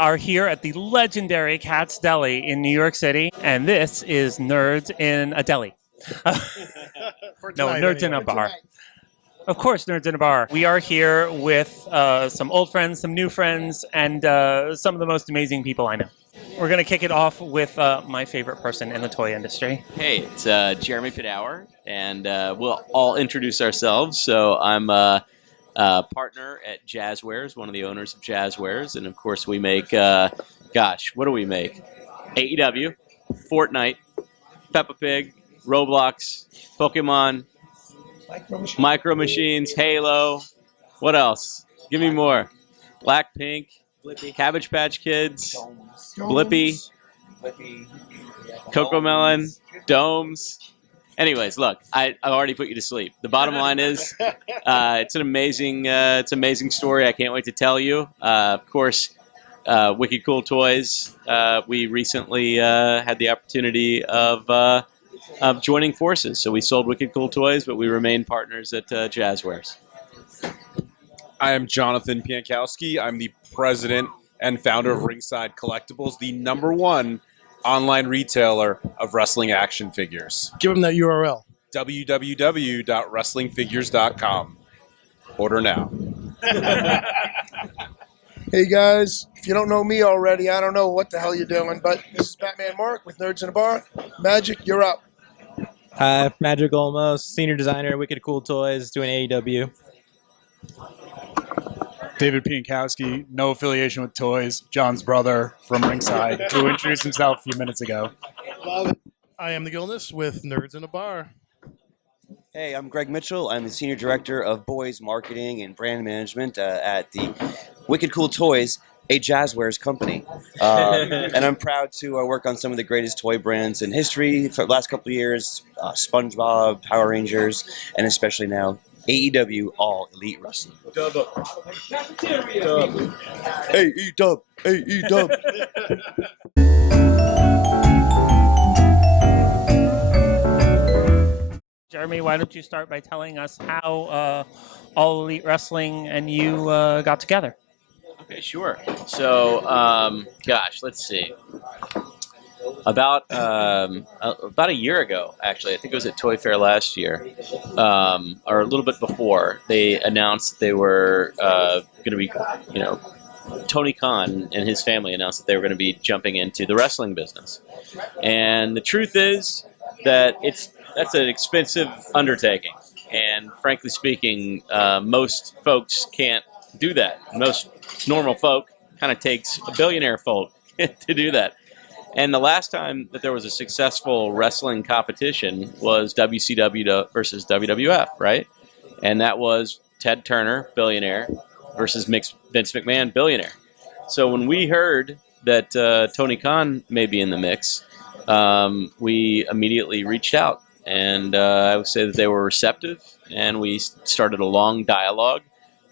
are here at the legendary Katz Deli in New York City, and this is Nerds in a Deli. No, Nerds in a Bar. Of course, Nerds in a Bar. We are here with some old friends, some new friends, and some of the most amazing people I know. We're going to kick it off with my favorite person in the toy industry. Hey, it's Jeremy Padawar, and we'll all introduce ourselves. So I'm a partner at Jazwares, one of the owners of Jazwares, and of course we make, what do we make? AEW, Fortnite, Peppa Pig, Roblox, Pokemon, Micro Machines, Halo. What else? Give me more. Blackpink, Cabbage Patch Kids, Blippi, Coco Melon, Domes. Anyways, look, I already put you to sleep. The bottom line is, it's an amazing story. I can't wait to tell you. Of course, Wicked Cool Toys. We recently had the opportunity of joining forces. So we sold Wicked Cool Toys, but we remain partners at Jazwares. I am Jonathan Piontkowski. I'm the president and founder of Ringside Collectibles, the #1 online retailer of wrestling action figures. Give them that URL. www.wrestlingfigures.com. Order now. Hey guys, if you don't know me already, I don't know what the hell you're doing, but this is Batman Mark with Nerds in a Bar. Magic, you're up. Hi, Magic Olmos, senior designer, Wicked Cool Toys, doing AEW. David Piontkowski, no affiliation with toys, John's brother from Ringside, who introduced himself a few minutes ago. Love it. I am the Gilness with Nerds in a Bar. Hey, I'm Greg Mitchell. I'm the Senior Director of Boys Marketing and Brand Management at the Wicked Cool Toys, a Jazwares company. And I'm proud to work on some of the greatest toy brands in history for the last couple of years, SpongeBob, Power Rangers, and especially now, AEW All Elite Wrestling. AEW, AEW. Jeremy, why don't you start by telling us how All Elite Wrestling and you got together? Okay, sure. So, let's see. About a year ago, actually, I think it was at Toy Fair last year, or a little bit before, they announced they were going to be, Tony Khan and his family announced that they were going to be jumping into the wrestling business. And the truth is that that's an expensive undertaking. And frankly speaking, most folks can't do that. Most normal folk kind of takes a billionaire folk to do that. And the last time that there was a successful wrestling competition was WCW versus WWF, right? And that was Ted Turner, billionaire, versus Vince McMahon, billionaire. So when we heard that Tony Khan may be in the mix, we immediately reached out. And I would say that they were receptive, and we started a long dialogue,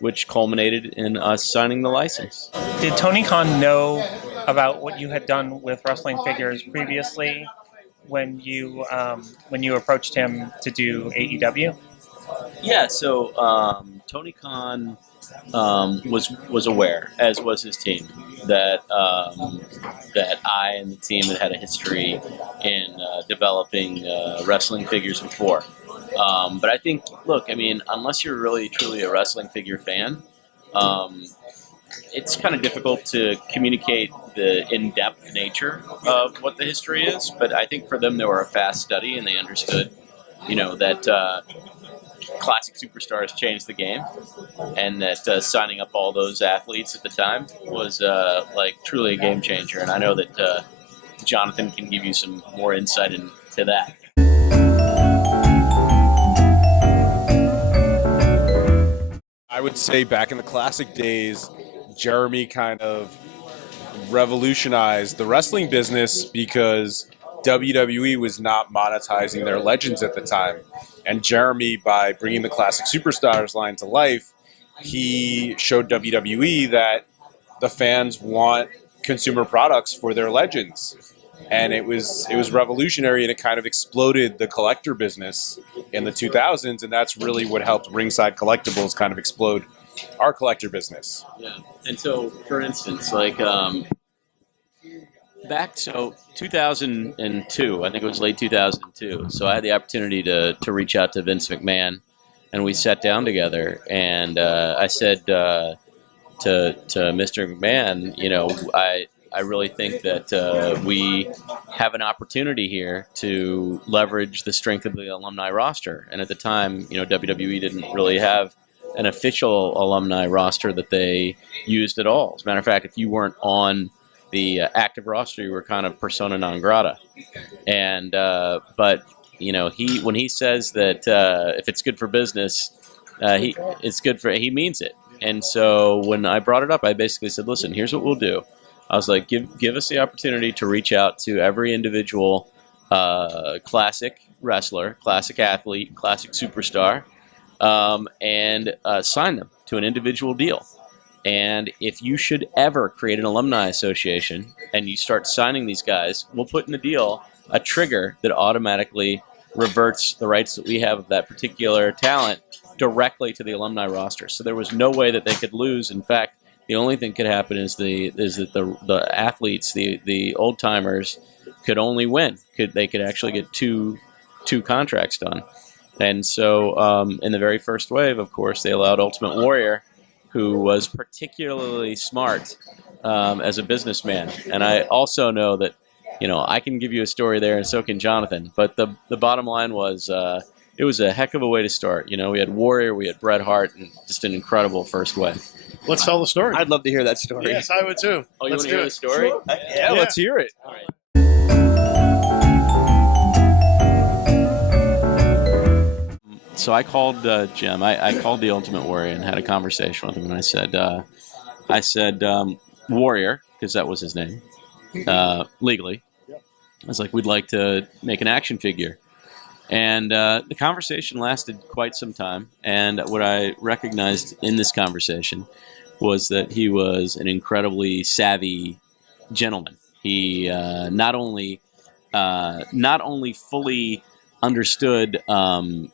which culminated in us signing the license. Did Tony Khan know about what you had done with wrestling figures previously when you approached him to do AEW? Yeah, so Tony Khan was aware, as was his team, that I and the team had a history in developing wrestling figures before. But I think, unless you're really truly a wrestling figure fan, it's kind of difficult to communicate the in-depth nature of what the history is. But I think for them, they were a fast study, and they understood, that classic superstars changed the game, and that signing up all those athletes at the time was truly a game changer. And I know that Jonathan can give you some more insight into that. I would say back in the classic days, Jeremy kind of revolutionized the wrestling business because WWE was not monetizing their legends at the time. And Jeremy, by bringing the Classic Superstars line to life, he showed WWE that the fans want consumer products for their legends. And it was revolutionary, and it kind of exploded the collector business in the 2000s, and that's really what helped Ringside Collectibles kind of explode our collector business. Yeah, and so, for instance, back, so 2002, I think it was late 2002. So I had the opportunity to reach out to Vince McMahon, and we sat down together. And I said to Mr. McMahon, you know, I really think that we have an opportunity here to leverage the strength of the alumni roster. And at the time, you know, WWE didn't really have an official alumni roster that they used at all. As a matter of fact, if you weren't on the active roster, you were kind of persona non grata. And but you know, when he says that if it's good for business, he means it. And so when I brought it up, I basically said, listen, here's what we'll do. I was like, give us the opportunity to reach out to every individual classic wrestler, classic athlete, classic superstar, and sign them to an individual deal. And if you should ever create an alumni association and you start signing these guys, we'll put in the deal a trigger that automatically reverts the rights that we have of that particular talent directly to the alumni roster. So there was no way that they could lose. In fact, the only thing could happen is that the athletes, the old timers, could only win. They could actually get two contracts done. And so in the very first wave, of course, they allowed Ultimate Warrior, who was particularly smart as a businessman. And I also know that, you know, I can give you a story there, and so can Jonathan. But the bottom line was it was a heck of a way to start. You know, we had Warrior, we had Bret Hart, and just an incredible first wave. Let's tell the story. I'd love to hear that story. Yes, I would too. Oh, you Let's want to do hear it. the story? Sure. Yeah, let's hear it. All right. So I called Jim. I called the Ultimate Warrior and had a conversation with him, and I said, Warrior, because that was his name, legally. I was like, we'd like to make an action figure. And the conversation lasted quite some time. And what I recognized in this conversation was that he was an incredibly savvy gentleman. He not only fully understood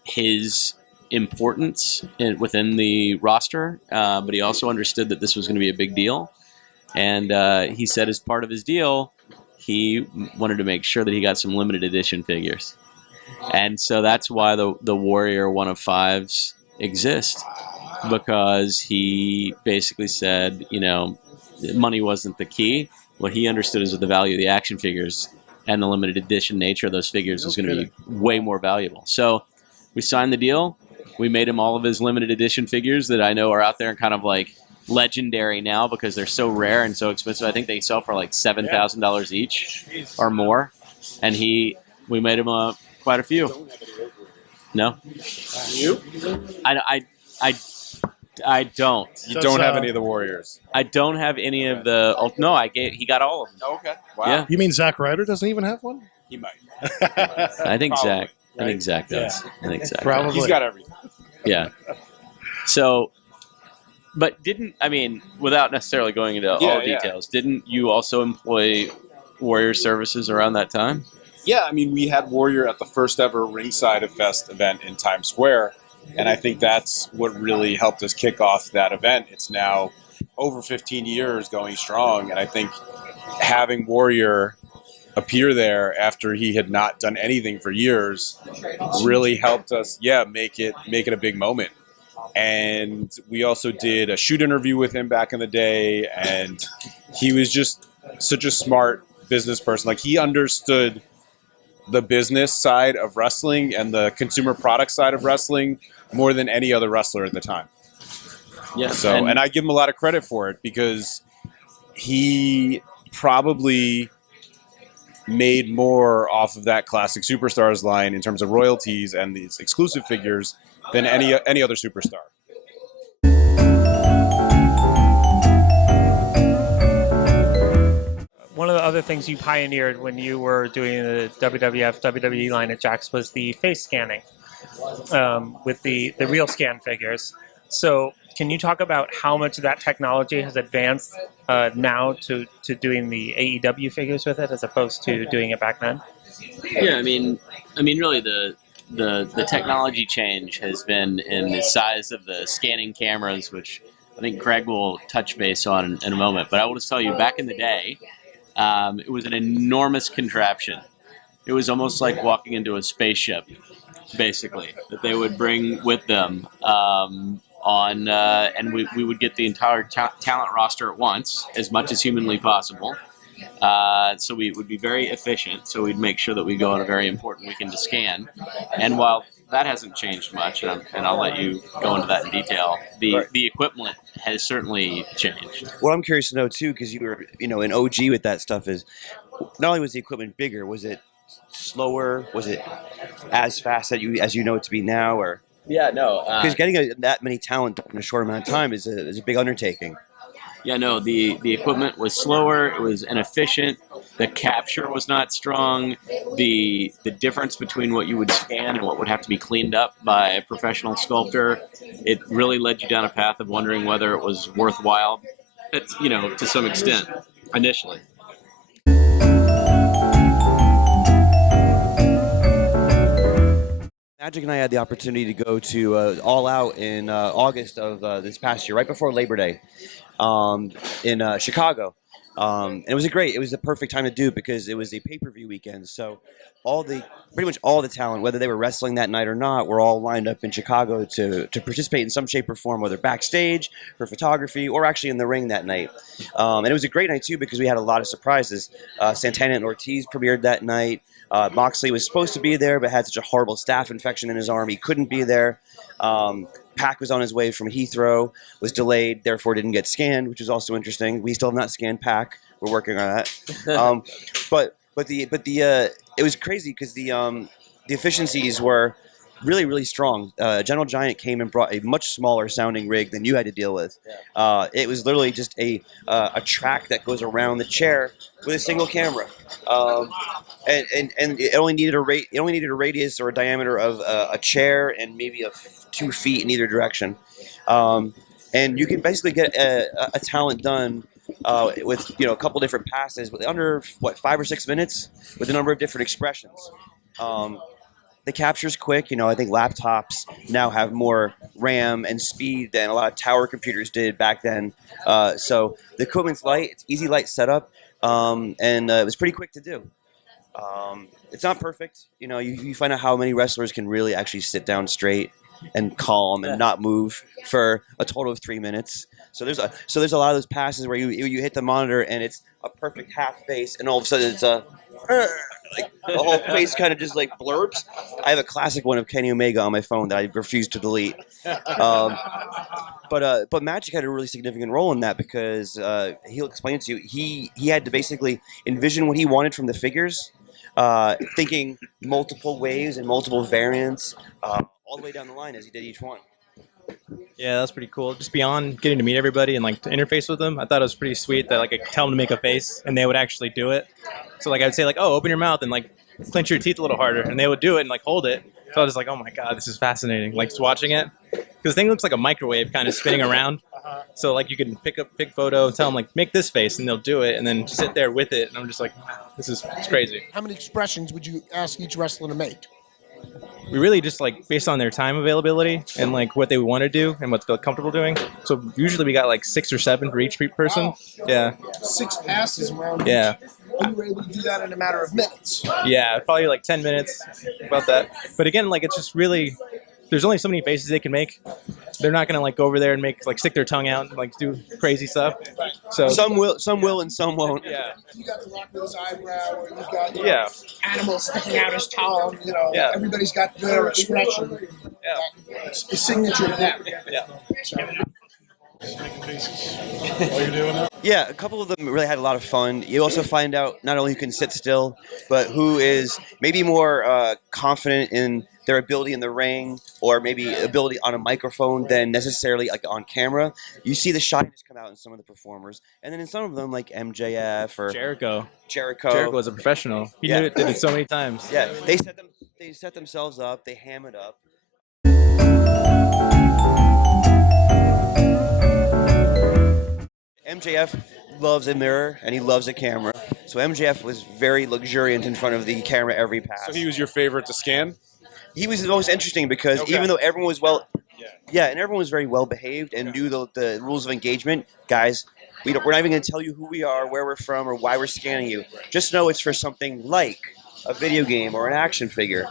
his importance within the roster, but he also understood that this was going to be a big deal. And he said as part of his deal, he wanted to make sure that he got some limited edition figures. And so that's why the Warrior 1 of 5s exist, because he basically said, you know, money wasn't the key. What he understood is that the value of the action figures and the limited edition nature of those figures was going to be way more valuable. So we signed the deal. We made him all of his limited edition figures that I know are out there and kind of like legendary now because they're so rare and so expensive. I think they sell for like $7,000 each or more. And we made him quite a few. No? You? I don't. You don't have any of the Warriors. I don't have any of the. Oh, no, he got all of them. Okay. Wow. Yeah. You mean Zack Ryder doesn't even have one? He might. I think Probably, Zach. I right? think Zach does. Yeah. I think Zach. Probably. Does. He's got everything. Yeah. So, but without necessarily going into all details, didn't you also employ Warrior Services around that time? Yeah, I mean, we had Warrior at the first ever Ringside Fest event in Times Square, and I think that's what really helped us kick off that event. It's now over 15 years going strong, and I think having Warrior appear there after he had not done anything for years really helped us, make it a big moment. And we also did a shoot interview with him back in the day, and he was just such a smart business person. Like, he understood the business side of wrestling and the consumer product side of wrestling more than any other wrestler at the time. Yeah. So, and I give him a lot of credit for it because he probably made more off of that classic superstars line in terms of royalties and these exclusive figures than any other superstar. One of the other things you pioneered when you were doing the WWF, WWE line at JAKKS was the face scanning with the real scan figures. So can you talk about how much that technology has advanced now to doing the AEW figures with it as opposed to doing it back then? Yeah, I mean, really the technology change has been in the size of the scanning cameras, which I think Greg will touch base on in a moment. But I will just tell you, back in the day, It was an enormous contraption. It was almost like walking into a spaceship, basically, that they would bring with them. And we would get the entire talent roster at once, as much as humanly possible. So we would be very efficient. So we'd make sure that we go on a very important weekend to scan. And while that hasn't changed much, and I'll let you go into that in detail, the equipment has certainly changed. What I'm curious to know too, because you were an OG with that stuff, is not only was the equipment bigger, was it slower? Was it as fast as you know it to be now, or? Yeah, no. Because getting that many talent in a short amount of time is a big undertaking. Yeah, no. The equipment was slower. It was inefficient. The capture was not strong. The difference between what you would scan and what would have to be cleaned up by a professional sculptor, it really led you down a path of wondering whether it was worthwhile. To some extent, initially. Magic and I had the opportunity to go to All Out in August of this past year, right before Labor Day, in Chicago. And it was the perfect time to do it because it was a pay-per-view weekend. So pretty much all the talent, whether they were wrestling that night or not, were all lined up in Chicago to participate in some shape or form, whether backstage for photography or actually in the ring that night. And it was a great night too because we had a lot of surprises. Santana and Ortiz premiered that night. Moxley was supposed to be there, but had such a horrible staph infection in his arm, he couldn't be there. Pac was on his way from Heathrow, was delayed, therefore didn't get scanned, which is also interesting. We still have not scanned Pac. We're working on that. It was crazy because the efficiencies were really, really strong. General Giant came and brought a much smaller sounding rig than you had to deal with. It was literally just a track that goes around the chair with a single camera. And it only needed a radius or a diameter of a chair and maybe 2 feet in either direction. And you can basically get a talent done with a couple different passes, with under 5 or 6 minutes, with a number of different expressions. The capture's quick. I think laptops now have more RAM and speed than a lot of tower computers did back then. So the equipment's light. It's easy, light setup, and it was pretty quick to do. It's not perfect. You find out how many wrestlers can really actually sit down straight and calm and not move for a total of 3 minutes. So there's a lot of those passes where you hit the monitor and it's a perfect half face, and all of a sudden it's like the whole face kind of just like blurbs. I have a classic one of Kenny Omega on my phone that I refuse to delete. But Magic had a really significant role in that because he'll explain it to you. He had to basically envision what he wanted from the figures, thinking multiple waves and multiple variants all the way down the line as he did each one. Yeah, that's pretty cool. Just beyond getting to meet everybody and to interface with them, I thought it was pretty sweet that I could tell them to make a face and they would actually do it. So I would say oh, open your mouth and clench your teeth a little harder, and they would do it and hold it. So I was oh my god, this is fascinating. Just watching it, because the thing looks like a microwave kind of spinning around. So you can pick photo, tell them make this face, and they'll do it, and then sit there with it. And I'm just wow, it's crazy. How many expressions would you ask each wrestler to make? We really just based on their time availability and what they want to do and what they feel comfortable doing. So usually we got 6 or 7 for each person. Wow. Yeah. 6 passes around. Yeah. And you were able to do that in a matter of minutes. Yeah, probably 10 minutes, about that. But again, it's just really, there's only so many faces they can make. They're not gonna go over there and stick their tongue out and do crazy stuff. So some will, and some won't. Yeah. You got the rock with his eyebrow, or you've got animals sticking out his tongue. Yeah. Everybody's got their expression. Yeah. It's signature to them. Yeah. Yeah, a couple of them really had a lot of fun. You also find out not only who can sit still, but who is maybe more confident in their ability in the ring, or maybe ability on a microphone than necessarily on camera. You see the shyness come out in some of the performers, and then in some of them like MJF or Jericho was a professional. He did it so many times. Yeah, they set themselves up, they ham it up. MJF loves a mirror and he loves a camera, so MJF was very luxuriant in front of the camera every pass. So he was your favorite to scan? He was the most interesting because even though everyone was and everyone was very well behaved and knew the rules of engagement, guys, we're not even going to tell you who we are, where we're from, or why we're scanning you. Just know it's for something like a video game or an action figure.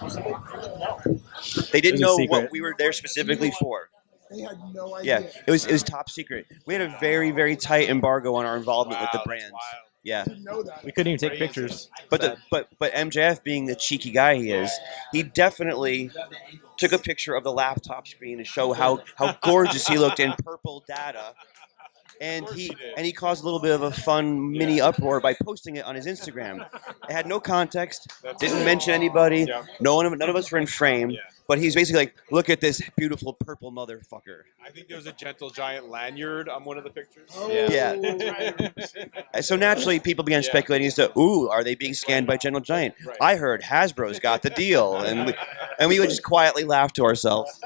They didn't know what we were there specifically for. They had no idea. Yeah, it was top secret. We had a very, very tight embargo on our involvement with the brands. Yeah, Didn't know that. We couldn't even take pictures. but MJF, being the cheeky guy he is, he definitely took a picture of the laptop screen to show how gorgeous he looked in purple data. And he caused a little bit of a fun mini uproar by posting it on his Instagram. It had no context, didn't mention anybody. None of us were in frame. But he's basically like, look at this beautiful purple motherfucker. I think there was a Gentle Giant lanyard on one of the pictures. Yeah. So naturally, people began speculating as to, ooh, are they being scanned by Gentle Giant? I heard Hasbro's got the deal, and we would just quietly laugh to ourselves.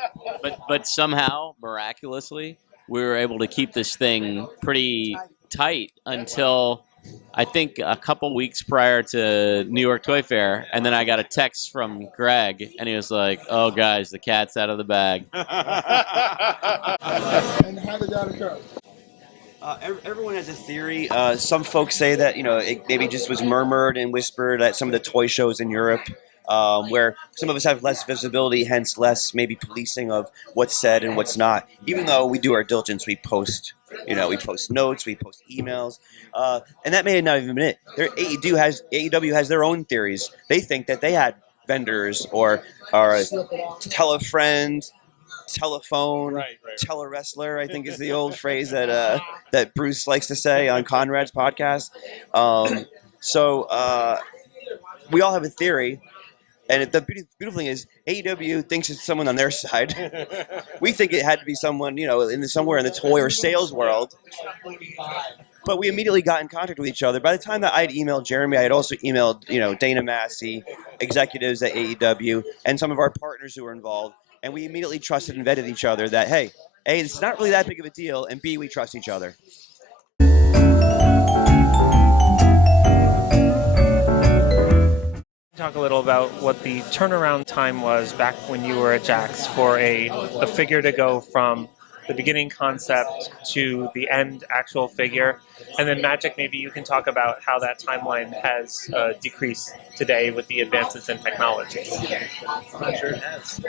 But somehow, miraculously, we were able to keep this thing pretty tight until I think a couple weeks prior to New York Toy Fair, and then I got a text from Greg, and he was like, "Oh, guys, the cat's out of the bag." And how did that occur? Everyone has a theory. Some folks say that it maybe just was murmured and whispered at some of the toy shows in Europe, where some of us have less visibility, hence less maybe policing of what's said and what's not. Even though we do our diligence, we post notes, we post emails, and that may not even been it. AEW has their own theories. They think that they had vendors or tell a friend, telephone, tell a wrestler, I think is the old phrase that Bruce likes to say on Conrad's podcast. So we all have a theory. And the beautiful thing is, AEW thinks it's someone on their side. We think it had to be someone, somewhere in the toy or sales world. But we immediately got in contact with each other. By the time that I'd emailed Jeremy, I had also emailed, Dana Massey, executives at AEW, and some of our partners who were involved. And we immediately trusted and vetted each other that, hey, A, it's not really that big of a deal, and B, we trust each other. Talk a little about what the turnaround time was back when you were at JAKKS for a figure to go from the beginning concept to the end actual figure. And then Magic, maybe you can talk about how that timeline has decreased today with the advances in technology. I'm sure it has.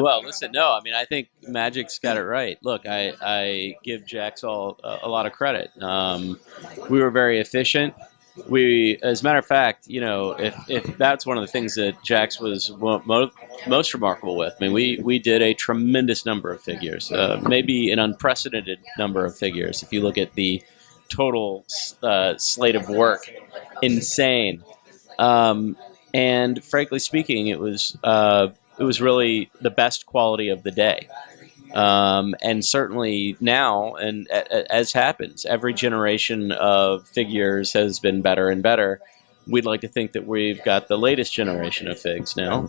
Well, listen, no, I mean, I think Magic's got it right. Look, I give JAKKS all a lot of credit. We were very efficient. As a matter of fact, if that's one of the things that JAKKS was most remarkable with, I mean, we did a tremendous number of figures, maybe an unprecedented number of figures. If you look at the total slate of work, insane. And frankly speaking, it was really the best quality of the day. And certainly now, and as happens, every generation of figures has been better and better. We'd like to think that we've got the latest generation of figs now.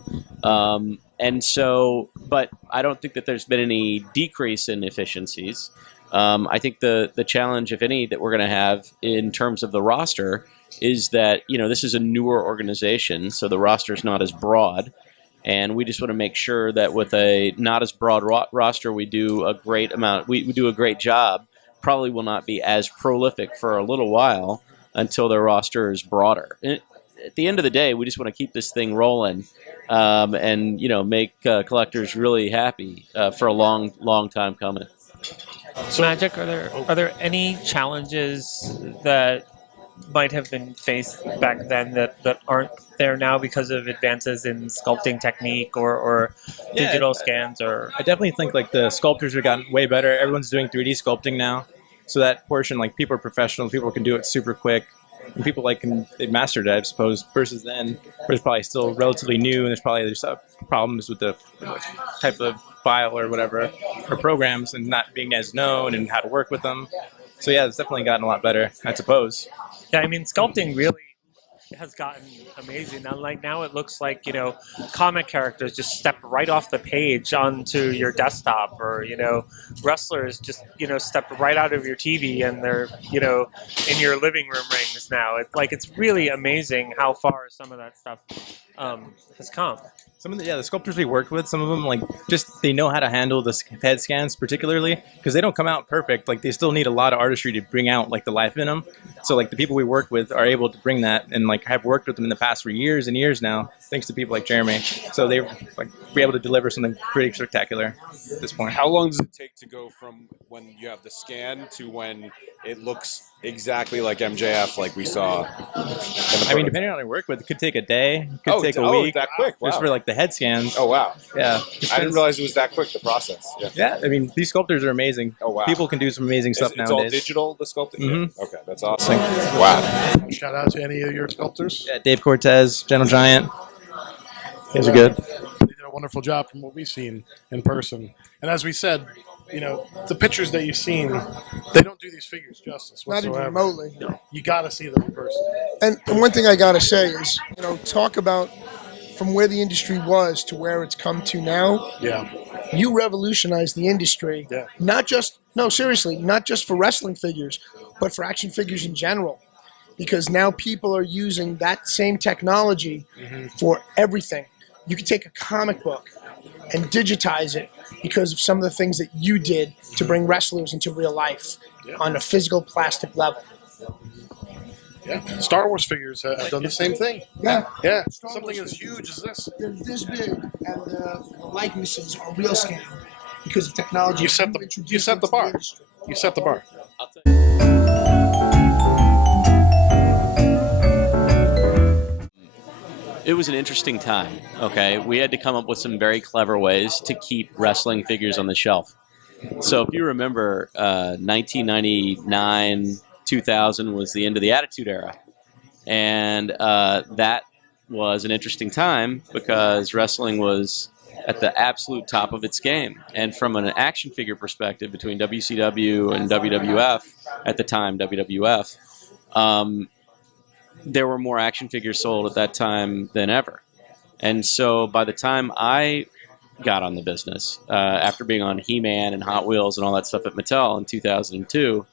And so, but I don't think that there's been any decrease in efficiencies. I think the challenge, if any, that we're going to have in terms of the roster is that, this is a newer organization, so the roster is not as broad. And we just want to make sure that with a not as broad roster, we do a great amount. We do a great job. Probably will not be as prolific for a little while until their roster is broader. And at the end of the day, we just want to keep this thing rolling, and make collectors really happy for a long time coming. So, Magic, are there any challenges that might have been faced back then that aren't there now because of advances in sculpting technique or digital scans? Or I definitely think like the sculptors have gotten way better. Everyone's doing 3D sculpting now, so that portion, like, people are professionals, people can do it super quick, and people they mastered it, I suppose. Versus then, where it's probably still relatively new, and there's probably problems with the type of file or whatever, or programs, and not being as known and how to work with them. So yeah, it's definitely gotten a lot better, I suppose. Yeah, I mean, sculpting really has gotten amazing. Now, now it looks like, comic characters just step right off the page onto your desktop, or, wrestlers just, step right out of your TV and they're, in your living room rings now. It's really amazing how far some of that stuff has come. Some of the sculptors we worked with, some of them they know how to handle the head scans particularly because they don't come out perfect. Like they still need a lot of artistry to bring out the life in them. So the people we work with are able to bring that, and have worked with them in the past for years and years now, thanks to people like Jeremy. So they be able to deliver something pretty spectacular at this point. How long does it take to go from when you have the scan to when it looks exactly like MJF, like we saw? I mean, depending on who I work with, it could take a day, it could take a week. That quick? Wow. Just for the head scans. Oh wow. Yeah. I didn't realize it was that quick, the process. Yeah. I mean, these sculptors are amazing. Oh wow. People can do some amazing stuff it's nowadays. All digital, the sculpting. Mm-hmm. Okay, that's awesome. Wow. Shout out to any of your sculptors. Yeah, Dave Cortez, Gentle Giant. These are good. They did a wonderful job from what we've seen in person. And as we said, the pictures that you've seen, they don't do these figures justice Not whatsoever. even remotely. You got to see them in person. And one thing I gotta say is, talk about from where the industry was to where it's come to now. Yeah. You revolutionized the industry. Yeah. Not just for wrestling figures, but for action figures in general. Because now people are using that same technology for everything. You can take a comic book and digitize it because of some of the things that you did to bring wrestlers into real life on a physical plastic level. Yeah. Star Wars figures have done the same thing. Yeah. Yeah. Star Something Wars as huge as this. They're this big, and the likenesses are real scale because of technology. You set the bar. You set the bar. It was an interesting time, okay? We had to come up with some very clever ways to keep wrestling figures on the shelf. So if you remember, 1999, 2000 was the end of the Attitude Era. And that was an interesting time because wrestling was at the absolute top of its game. And from an action figure perspective between WCW and WWF, at the time WWF, there were more action figures sold at that time than ever. And so by the time I got on the business, after being on He-Man and Hot Wheels and all that stuff at Mattel in 2002,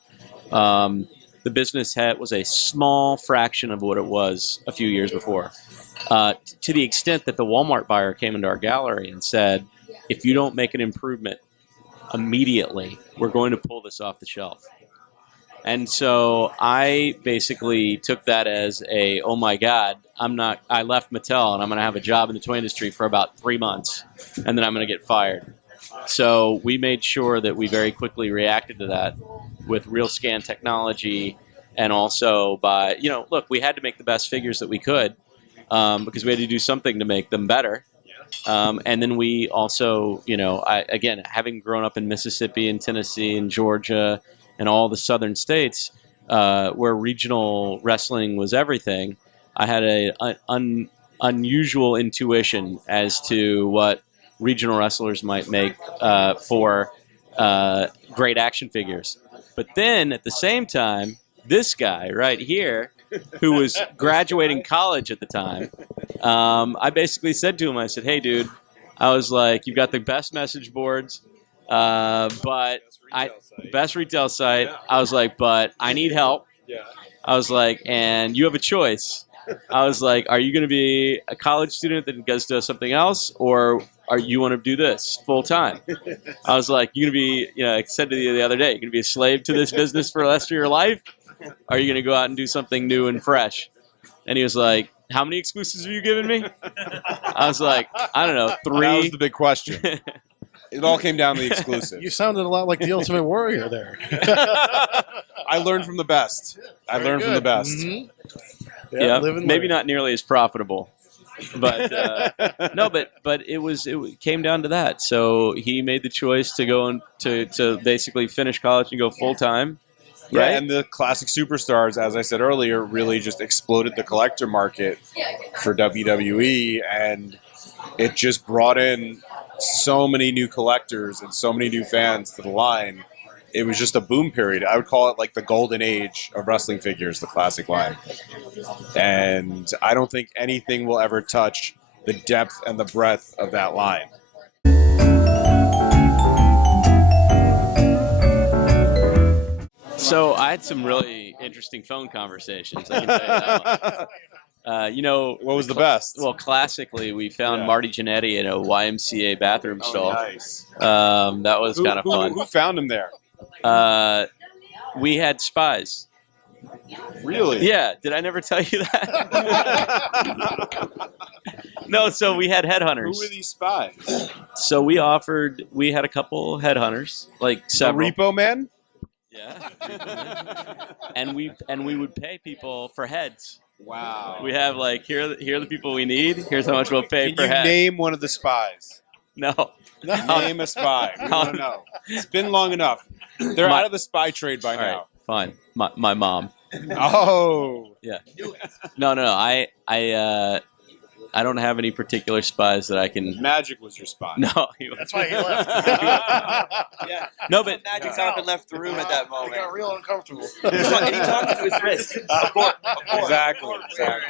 the business was a small fraction of what it was a few years before. To the extent that the Walmart buyer came into our gallery and said, if you don't make an improvement immediately, we're going to pull this off the shelf. And so I basically took that as oh my God, I left Mattel and I'm going to have a job in the toy industry for about 3 months and then I'm going to get fired. So we made sure that we very quickly reacted to that with real scan technology and also by, look, we had to make the best figures that we could because we had to do something to make them better. And then we also, again, having grown up in Mississippi and Tennessee and Georgia and all the southern states where regional wrestling was everything, I had an unusual intuition as to what regional wrestlers might make for great action figures. But then at the same time, this guy right here, who was graduating college at the time, I basically said to him, I said, hey, dude, I was like, you've got the best message boards, but best retail site. I was like, but I need help. I was like, and you have a choice. I was like, are you going to be a college student that goes to something else, or are you want to do this full time? I was like, you're going to be, I said to you the other day, you're going to be a slave to this business for the rest of your life? Or are you going to go out and do something new and fresh? And he was like, how many exclusives have you given me? I was like, I don't know, 3. That was the big question. It all came down to the exclusives. You sounded a lot like the Ultimate Warrior there. I learned from the best. From the best. Mm-hmm. Yeah, maybe not nearly as profitable, but no, but it came down to that. So he made the choice to go and to basically finish college and go full time. Yeah, right? and the classic superstars, as I said earlier, really just exploded the collector market for WWE, and it just brought in so many new collectors and so many new fans to the line. It was just a boom period. I would call it like the golden age of wrestling figures, the classic line. And I don't think anything will ever touch the depth and the breadth of that line. So I had some really interesting phone conversations. I can tell you that You know, What was the best? Well, classically, we found Yeah. Marty Jannetty in a YMCA bathroom stall. Nice. That was kind of fun. Who found him there? We had spies. Really? Yeah, did I never tell you that? No, so we had headhunters. Who were these spies? So we had a couple headhunters, like The several. Repo Man? Yeah. and we would pay people for heads. Wow. We have like here are the people we need. Here's how much we'll pay Can per you head. name one of the spies? No. Name a spy. We want to know. It's been long enough. They're out of the spy trade by All right, now. fine. My mom. Oh. Yeah. No. I don't have any particular spies that I can. Magic was your spy. No. That's why he left. Yeah. No, but Magic got up and left the room at that He moment. got real uncomfortable. And he talked to his wrist. Exactly.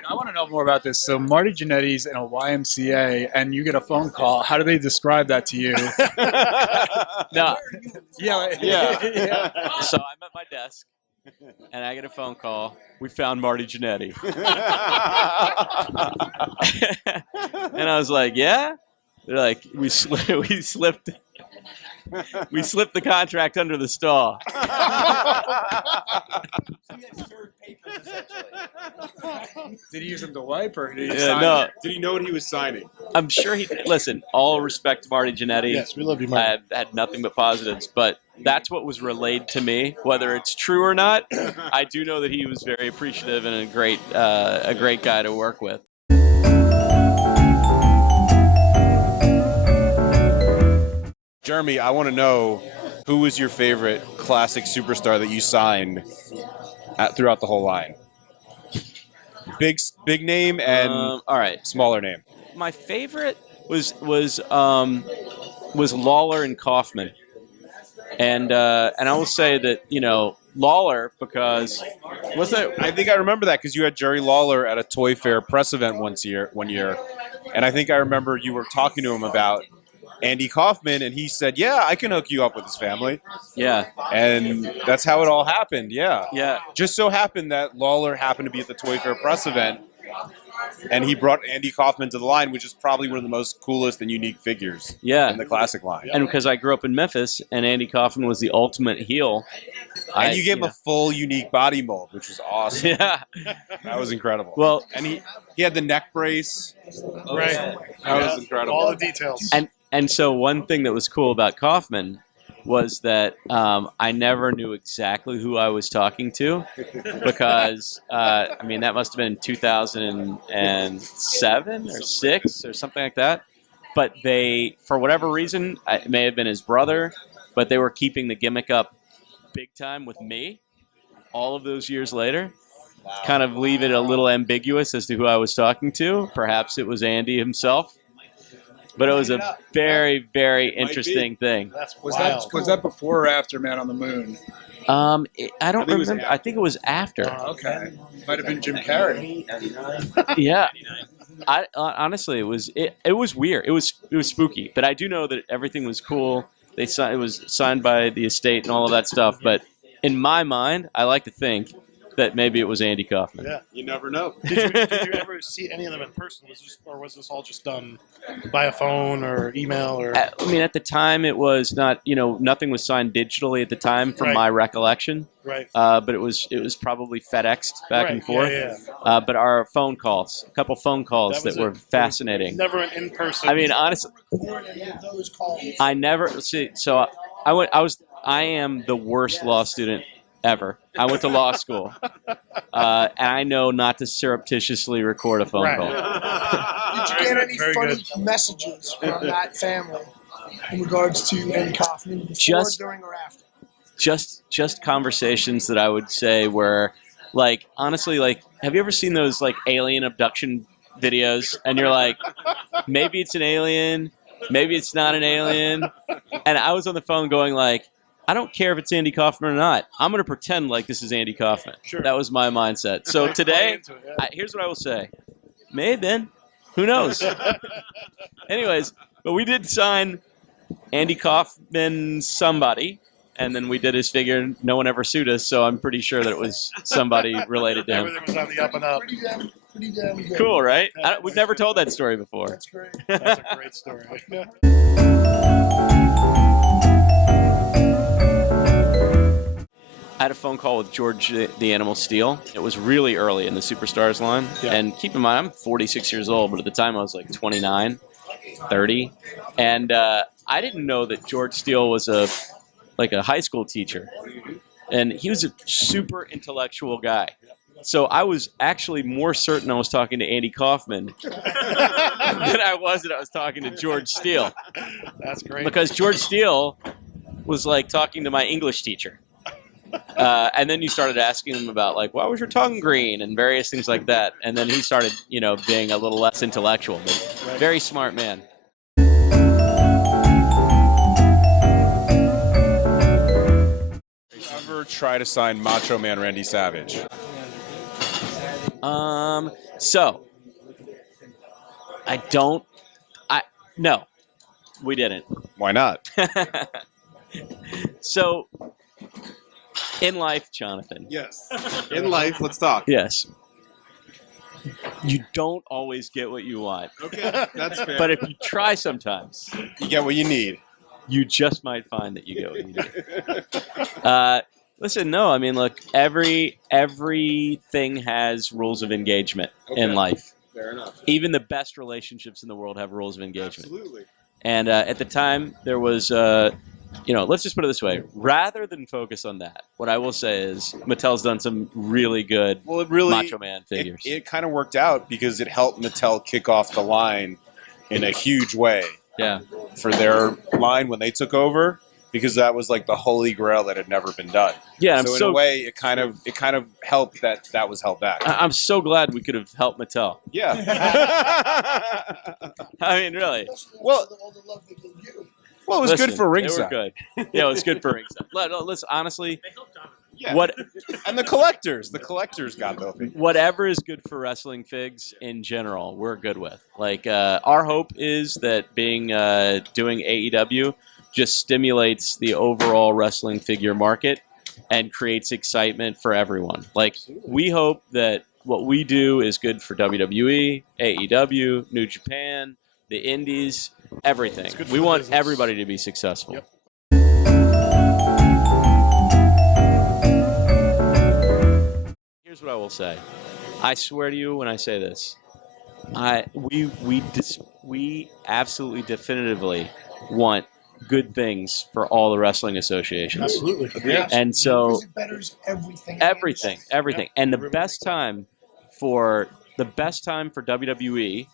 I want to know more about this. So Marty Jannetty's in a YMCA, and you get a phone call. How do they describe that to you? no. Yeah. So I'm at my desk, and I get a phone call. We found Marty Jannetty. And I was like, yeah? They're like, we slipped the contract under the stall. Did he use them to wipe, or did he Yeah, sign no. it? Did he know what he was signing? I'm sure he did. Listen, all respect to Marty Jannetty. Yes, we love you, I Marty. have had nothing but positives, but that's what was relayed to me. Whether it's true or not, I do know that he was very appreciative and a great guy to work with. Jeremy, I want to know, who was your favorite classic superstar that you signed throughout the whole line? Big name and All right. smaller name. My favorite was Lawler and Kaufman, and I will say that Lawler, because Was that? I think I remember that because you had Jerry Lawler at a Toy Fair press event one year, and I think I remember you were talking to him about Andy Kaufman, and he said, "Yeah, I can hook you up with his family." yeah, And that's how it all happened. Yeah. yeah, Just so happened that Lawler happened to be at the Toy Fair press event, and he brought Andy Kaufman to the line, which is probably one of the most coolest and unique figures yeah. in the classic line. And because I grew up in Memphis, and Andy Kaufman was the ultimate heel, And you gave him a full unique body mold, which was awesome. yeah. That was incredible. Well, And he had the neck brace. Right. That was incredible. All the details. and so one thing that was cool about Kaufman was that I never knew exactly who I was talking to, because that must have been 2007 or 6 or something like that. But they, for whatever reason, it may have been his brother, but they were keeping the gimmick up big time with me all of those years later. Kind of leave it a little ambiguous as to who I was talking to. Perhaps it was Andy himself. But it was a very, very interesting thing. That's Was wild. that before or after Man on the Moon? I don't think it was remember. I think it was after. Okay, might have been Jim Carrey. Yeah. I honestly, it was weird. It was spooky. But I do know that everything was cool. It was signed by the estate and all of that stuff. But in my mind, I like to think that maybe it was Andy Kaufman. Yeah. You never know. Did you ever see any of them in person? Was this all just done by a phone or email or? At the time, it was not. Nothing was signed digitally at the time, from Right. my recollection. Right. But it was probably FedExed back and Right, forth. yeah. But our phone calls, a couple phone calls that were fascinating. Never an in-person. Honestly, Those calls. I never see. So I am the worst law student ever. I went to law school, and I know not to surreptitiously record a phone Right. call. Did you get any Very funny good. messages from that family in regards to Andy Kaufman before, Just- during, or after? Just conversations that I would say were like, honestly, like, have you ever seen those like alien abduction videos? And you're like, maybe it's an alien, maybe it's not an alien. And I was on the phone going like, I don't care if it's Andy Kaufman or not. I'm going to pretend like this is Andy Kaufman. Sure. That was my mindset. So Play today, into it, yeah. here's what I will say. May have been. Who knows? Anyways, but we did sign Andy Kaufman somebody, and then we did his figure. No one ever sued us, so I'm pretty sure that it was somebody related to him. Everything was on the up and up. pretty damn good. Cool, right? We've never told that story before. That's great. That's a great story. I had a phone call with George the Animal Steele. It was really early in the Superstars line. Yeah. And keep in mind, I'm 46 years old, but at the time I was like 29, 30. And I didn't know that George Steele was a high school teacher. And he was a super intellectual guy. So I was actually more certain I was talking to Andy Kaufman than I was that I was talking to George Steele. That's great. Because George Steele was like talking to my English teacher. And then you started asking him about like, why was your tongue green and various things like that. And then he started, being a little less intellectual, but very smart man. Ever try to sign Macho Man Randy Savage? So no, we didn't. Why not? So in life, Jonathan. Yes. In life, let's talk. Yes. You don't always get what you want. Okay, that's fair. But if you try sometimes, You get what you need. you just might find that you get what you need. Listen, no, I mean, look, everything has rules of engagement in life. Fair enough. Even the best relationships in the world have rules of engagement. Absolutely. And at the time, there was, let's just put it this way. Rather than focus on that, what I will say is Mattel's done some really good Macho Man figures. It kind of worked out because it helped Mattel kick off the line in a huge way. Yeah. For their line when they took over, because that was like the holy grail that had never been done. Yeah, so in a way, it kind of helped that was held back. I'm so glad we could have helped Mattel. Yeah. I mean, really. Well, it was good for Ringside. Ringside. They were good. Yeah, it was good for Ringside. Listen, honestly, Yeah. what And the collectors got filthy. whatever is good for wrestling figs in general, we're good with. Like, our hope is that doing AEW just stimulates the overall wrestling figure market and creates excitement for everyone. Like, we hope that what we do is good for WWE, AEW, New Japan, the Indies, everything. We want everybody to be successful. Yep. Here's what I will say. I swear to you when I say this. We absolutely definitively want good things for all the wrestling associations. Absolutely. Yeah. And so Because it betters everything. everything. And the best time for WWE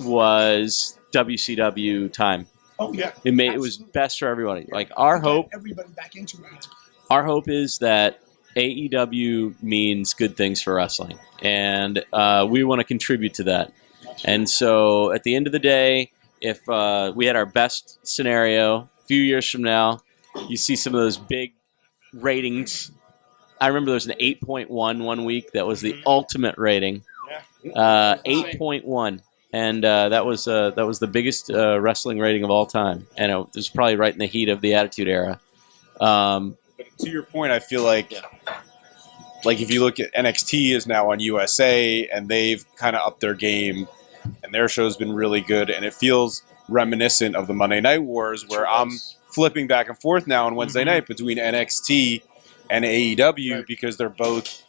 was WCW time. Oh yeah. It was best for everybody. Like our hope Everybody back into it. Our hope is that AEW means good things for wrestling, and we want to contribute to that. And so at the end of the day, if we had our best scenario, a few years from now, you see some of those big ratings. I remember there was an 8.1 one week. That was the ultimate rating. 8.1. And that was the biggest wrestling rating of all time. And it was probably right in the heat of the Attitude Era. But to your point, I feel like if you look at NXT is now on USA, and they've kind of upped their game, and their show's been really good, and it feels reminiscent of the Monday Night Wars, where I'm flipping back and forth now on Wednesday night between NXT and AEW because they're both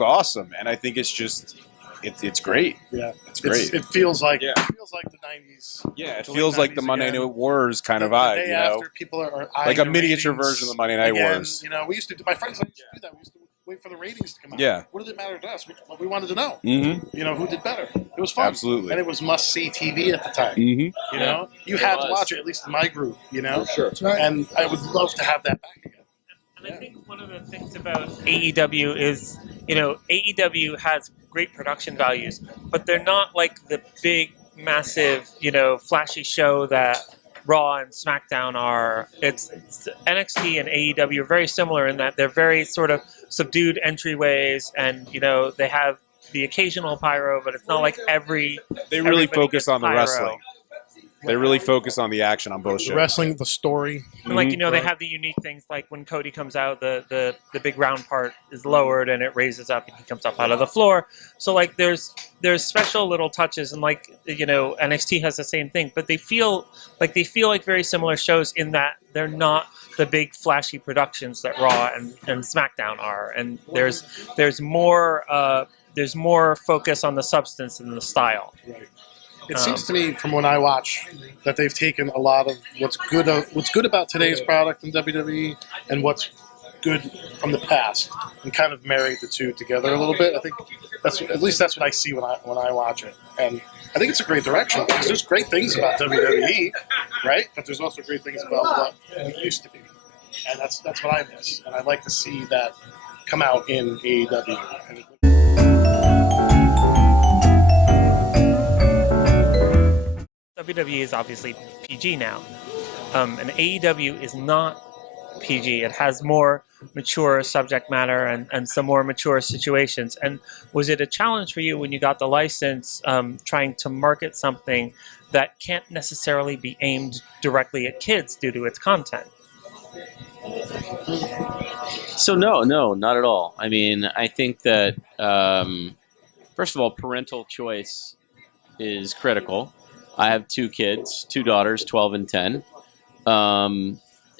awesome, and I think it's just it's great. Yeah, it's great. It feels like the 90s. Yeah, it feels like the Monday Night Wars kind of vibe. The day after, people are like a the miniature ratings version of the Monday Night again. Wars. You know, we used to. My friends and I used to do that. We used to wait for the ratings to come out. Yeah. What did it matter to us? We wanted to know. Mm-hmm. You know, who did better? It was fun. Absolutely. And it was must-see TV at the time. Mm-hmm. You know, you had to watch it, at least in my group. You know, Sure. And I would love to have that back again. And I think one of the things about AEW is, AEW has great production values, but they're not like the big, massive, flashy show that Raw and SmackDown are. It's NXT and AEW are very similar in that they're very sort of subdued entryways, and they have the occasional pyro, but it's not like They really everybody focus gets on the pyro. wrestling. They really focus on the action on both The shows. wrestling, the story. And like, you know, they have the unique things like when Cody comes out, the big round part is lowered and it raises up and he comes up out of the floor. So like there's special little touches, and like, you know, NXT has the same thing, but they feel like very similar shows in that they're not the big flashy productions that Raw and SmackDown are. And there's more focus on the substance than the style. Right. It seems to me, from when I watch, that they've taken a lot of what's good about today's product in WWE and what's good from the past, and kind of married the two together a little bit. I think that's what I see when I watch it, and I think it's a great direction because there's great things about WWE, right? But there's also great things about what it used to be, and that's what I miss, and I'd like to see that come out in AEW. WWE is obviously PG now, and AEW is not PG. It has more mature subject matter and some more mature situations. And was it a challenge for you when you got the license, trying to market something that can't necessarily be aimed directly at kids due to its content? So no, not at all. I mean, I think that first of all, parental choice is critical. I have 2 kids, 2 daughters, 12 and 10.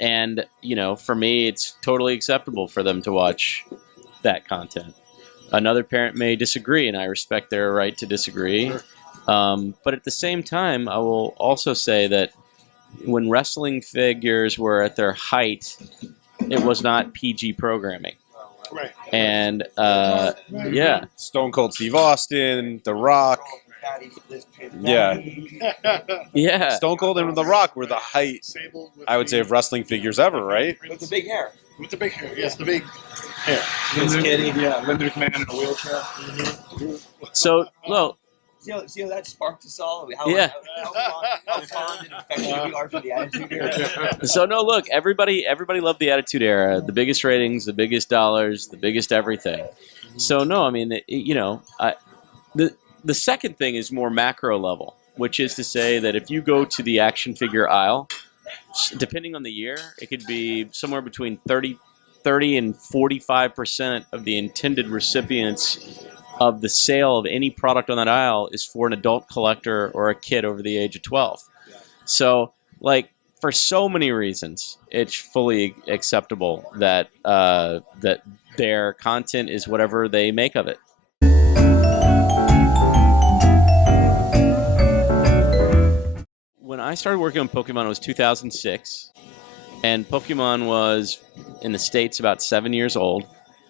And, you know, for me, it's totally acceptable for them to watch that content. Another parent may disagree, and I respect their right to disagree. But at the same time, I will also say that when wrestling figures were at their height, it was not PG programming. Right. And, yeah. Stone Cold Steve Austin, The Rock. Yeah. Yeah. Stone Cold and The Rock were the height, I would say, of wrestling figures ever, right? With the big hair. With the big hair, yes, the big hair. Linda McMahon in a wheelchair. So, well, See how that sparked us all? Yeah. How fond and affectionate we are for the Attitude Era. so no, look, everybody loved the Attitude Era. The biggest ratings, the biggest dollars, the biggest everything. So no, I mean, the second thing is more macro level, which is to say that if you go to the action figure aisle, depending on the year, it could be somewhere between 30 and 45% of the intended recipients of the sale of any product on that aisle is for an adult collector or a kid over the age of 12. So, like, for so many reasons, it's fully acceptable that that their content is whatever they make of it. When I started working on Pokemon, it was 2006, and Pokemon was in the States about 7 years old,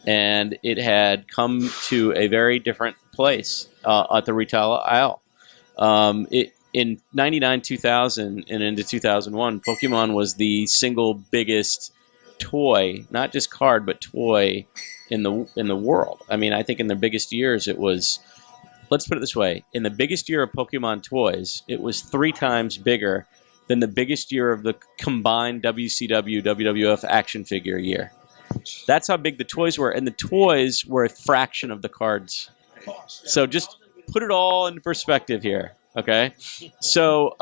and it had come to a very different place at the retail aisle. In 99, 2000, and into 2001, Pokemon was the single biggest toy, not just card, but toy in the world. I mean, I think in the biggest years it was, let's put it this way, in the biggest year of Pokemon toys, it was 3 times bigger than the biggest year of the combined WCW, WWF action figure year. That's how big the toys were, and the toys were a fraction of the cards. So just put it all into perspective here, okay? So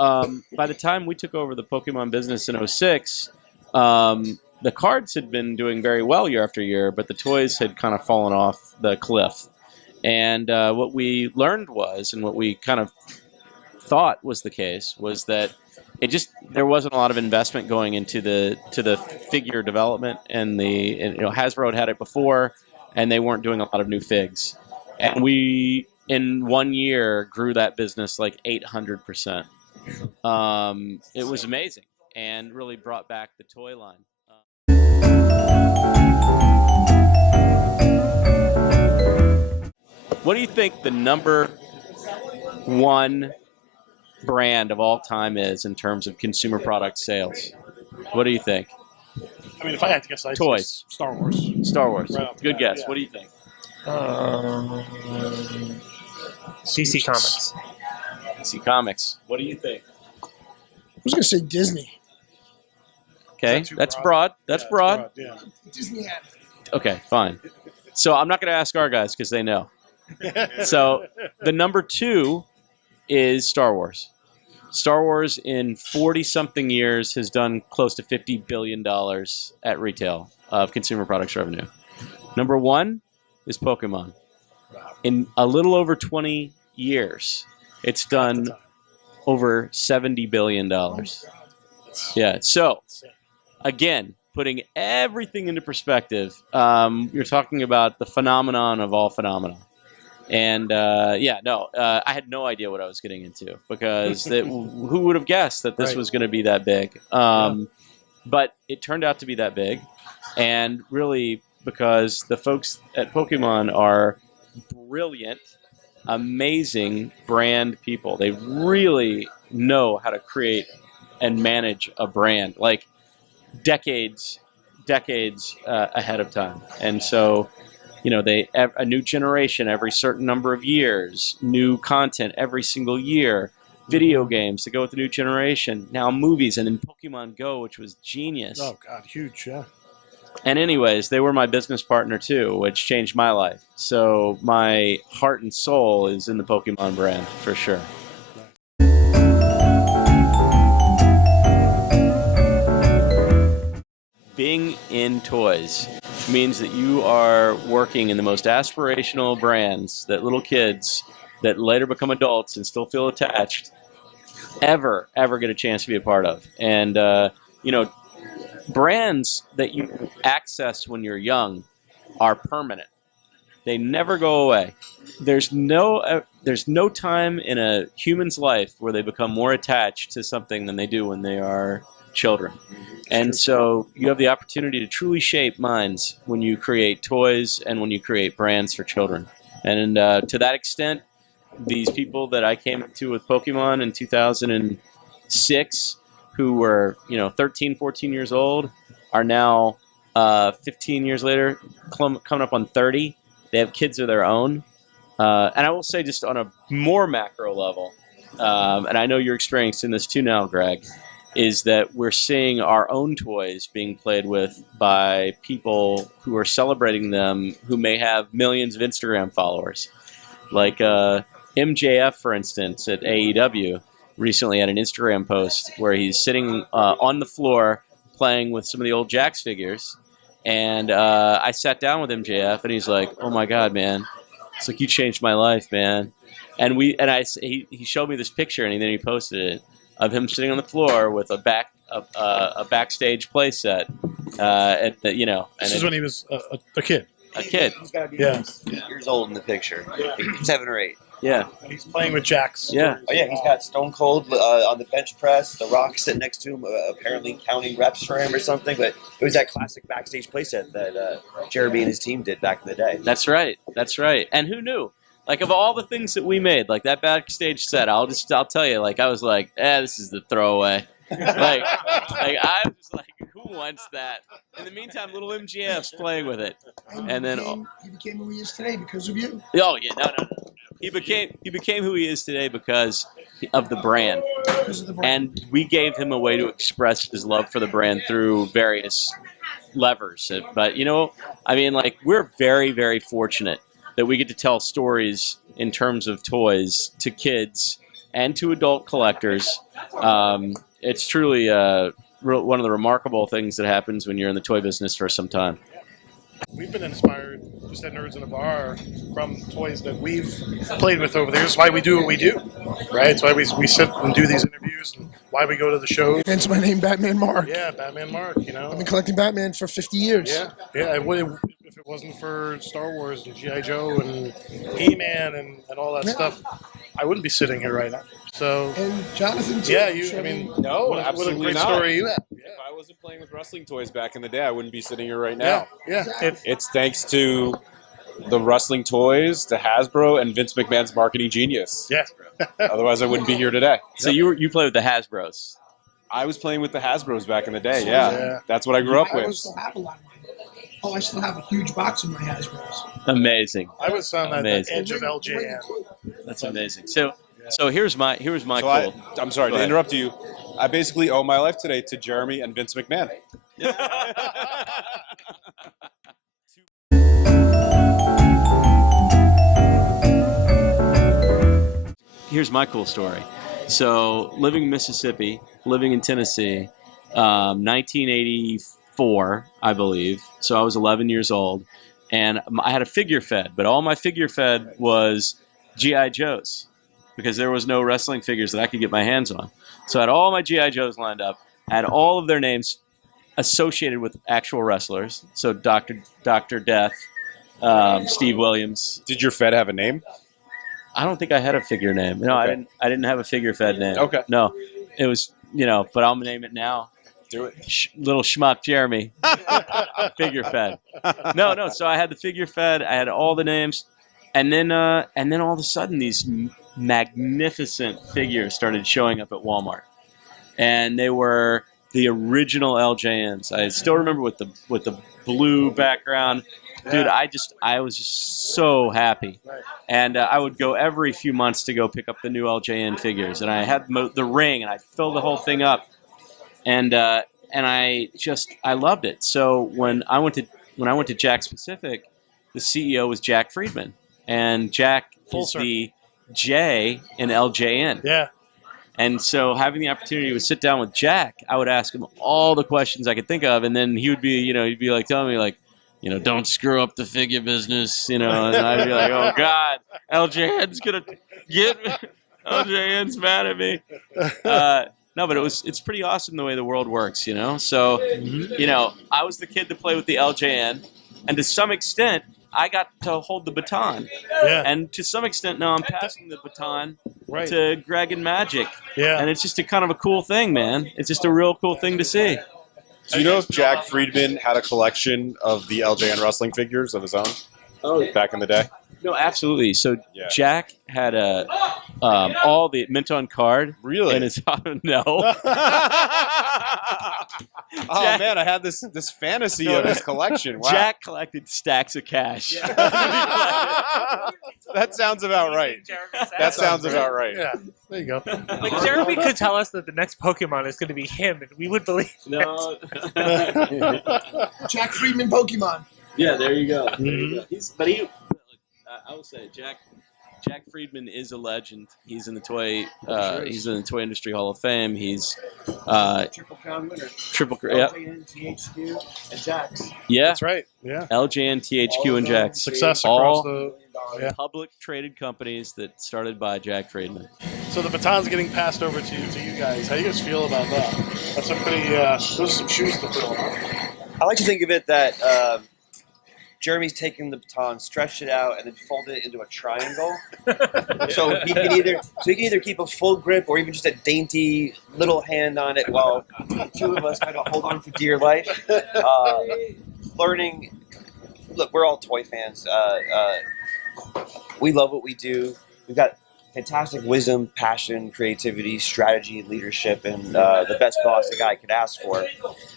by the time we took over the Pokemon business in 2006, the cards had been doing very well year after year, but the toys had kind of fallen off the cliff. And what we learned was, and what we kind of thought was the case, was that there wasn't a lot of investment going into the figure development, and Hasbro had it before, and they weren't doing a lot of new figs. And we, in 1 year, grew that business like 800%. It was amazing, and really brought back the toy line. What do you think the number 1 brand of all time is in terms of consumer product sales? What do you think? I mean, if I had to guess, I'd Toys. say Star Wars. Star Wars. Right off the Good bat, guess. yeah. What do you think? DC Comics. DC Comics. What do you think? I was going to say Disney. Okay, Is that too that's broad? broad. That's Yeah, broad. Yeah. Disney had Okay, fine. So I'm not going to ask our guys because they know. So the number 2 is Star Wars. Star Wars in 40-something years has done close to $50 billion at retail of consumer products revenue. Number 1 is Pokemon. In a little over 20 years, it's done over $70 billion. Yeah, so again, putting everything into perspective, you're talking about the phenomenon of all phenomena. And I had no idea what I was getting into because who would have guessed that this was going to be that big? But it turned out to be that big, and really because the folks at Pokemon are brilliant, amazing brand people. They really know how to create and manage a brand like decades ahead of time. And so, a new generation every certain number of years, new content every single year, video games to go with the new generation, now movies, and then Pokemon Go, which was genius. Oh God, huge, yeah. And anyways, they were my business partner too, which changed my life. So my heart and soul is in the Pokemon brand for sure. Being in toys means that you are working in the most aspirational brands that little kids that later become adults and still feel attached ever get a chance to be a part of. And, brands that you access when you're young are permanent. They never go away. There's no time in a human's life where they become more attached to something than they do when they are children. And so you have the opportunity to truly shape minds when you create toys and when you create brands for children. And to that extent, these people that I came to with Pokemon in 2006, who were 13, 14 years old, are now 15 years later coming up on 30. They have kids of their own. And I will say, just on a more macro level, and I know you're experiencing this too now, Greg, is that we're seeing our own toys being played with by people who are celebrating them, who may have millions of Instagram followers. Like MJF, for instance, at AEW, recently had an Instagram post where he's sitting on the floor playing with some of the old JAKKS figures. And I sat down with MJF, and he's like, "Oh my God, man. It's like, you changed my life, man." And he showed me this picture, and then he posted it, of him sitting on the floor with a backstage play set. This is when he was a kid. A kid. He's got to be Yeah. 8 years old in the picture. 7 or 8. Yeah. And he's playing with JAKKS. Yeah. Oh yeah, he's got Stone Cold on the bench press. The Rock sitting next to him, apparently counting reps for him or something. But it was that classic backstage playset that Jeremy and his team did back in the day. That's right. That's right. And who knew? Like, of all the things that we made, like that backstage set, I'll tell you, like, I was like, this is the throwaway. like I was like, who wants that? In the meantime, little MGF's playing with it. And then he became who he is today because of you. Oh yeah, no. He became who he is today because of the brand. And we gave him a way to express his love for the brand through various levers. But we're very, very fortunate that we get to tell stories in terms of toys to kids and to adult collectors. It's truly one of the remarkable things that happens when you're in the toy business for some time. We've been inspired, just at Nerds in a Bar, from toys that we've played with over there. That's why we do what we do, right? It's why we sit and do these interviews, and why we go to the shows. Hence my name, Batman Mark. Yeah, Batman Mark, I've been collecting Batman for 50 years. Yeah. If it wasn't for Star Wars and G.I. Joe and He-Man and all that stuff, I wouldn't be sitting here right now. So, and Jonathan, too. Yeah, No, what a absolutely great not. story you have. If I wasn't playing with wrestling toys back in the day, I wouldn't be sitting here right now. Yeah. It's thanks to the wrestling toys, to Hasbro, and Vince McMahon's marketing genius. Yeah. Otherwise, I wouldn't be here today. So you play with the Hasbros. I was playing with the Hasbros back in the day. Yeah. That's what I grew up I with. still have a lot of them. I still have a huge box of my Hasbros. Amazing. I was on that Amazing. edge of LJN. That's amazing. So here's my So cool. I'm sorry Go to ahead. interrupt you. I basically owe my life today to Jeremy and Vince McMahon. Here's my cool story. So living in Mississippi, living in Tennessee, 1984, I believe. So I was 11 years old, and I had a figure fed, but all my figure fed was G.I. Joes because there was no wrestling figures that I could get my hands on. So I had all my G.I. Joes lined up, I had all of their names associated with actual wrestlers. So Dr. Death, Steve Williams. Did your Fed have a name? I don't think I had a figure name. No, Okay. I didn't have a figure fed name. Okay. No, it was, but I'm gonna name it now. Do it. Little schmuck Jeremy. Figure fed. No. So I had the figure fed. I had all the names, and then all of a sudden these magnificent figures started showing up at Walmart, and they were the original LJNs. I still remember with the blue background. Dude, I was just so happy. And I would go every few months to go pick up the new LJN figures. And I had the ring, and I'd fill the whole thing up. And I loved it. So when I went to JAKKS Pacific, the CEO was Jack Friedman. And Jack is the J in LJN. Yeah. And so having the opportunity to sit down with Jack, I would ask him all the questions I could think of. And then he would be, he'd be like telling me like, don't screw up the figure business, and I'd be like, oh God, LJN's gonna get me. LJN's mad at me. No, but it's pretty awesome the way the world works, So, I was the kid to play with the LJN, and to some extent, I got to hold the baton. Yeah. And to some extent, now I'm passing the baton Right. to Greg and Magic. Yeah. And it's just a kind of a cool thing, man. It's just a real cool thing to see. Do you know if Jack Friedman had a collection of the LJN wrestling figures of his own back in the day? No, absolutely. So Yeah. Jack had all the mint on card. Really? In his no. Oh man, I had this fantasy of his collection. Wow. Jack collected stacks of cash. That sounds about right. That sounds about right. Yeah. There you go. Like Jeremy could tell us that the next Pokemon is going to be him, and we would believe. No. Jack Friedman Pokemon. Yeah, there you go. There you go. I will say, Jack Friedman is a legend. He's in the toy. He's in the toy industry Hall of Fame. He's Triple Crown winner. Yeah. LJN, THQ, and JAKKS. Yeah. That's right. Yeah. LJN, THQ, and JAKKS. Success All across the. Yeah. public traded companies that started by Jack Friedman. So the baton's getting passed over to you guys. How do you guys feel about that? That's a pretty. Those are some shoes to fill. Huh? I like to think of it that Jeremy's taken the baton, stretched it out, and then folded it into a triangle. So he can either keep a full grip or even just a dainty little hand on it while the two of us kind of hold on for dear life. Learning. Look, we're all toy fans. We love what we do. We've got fantastic wisdom, passion, creativity, strategy, leadership, and the best boss a guy could ask for.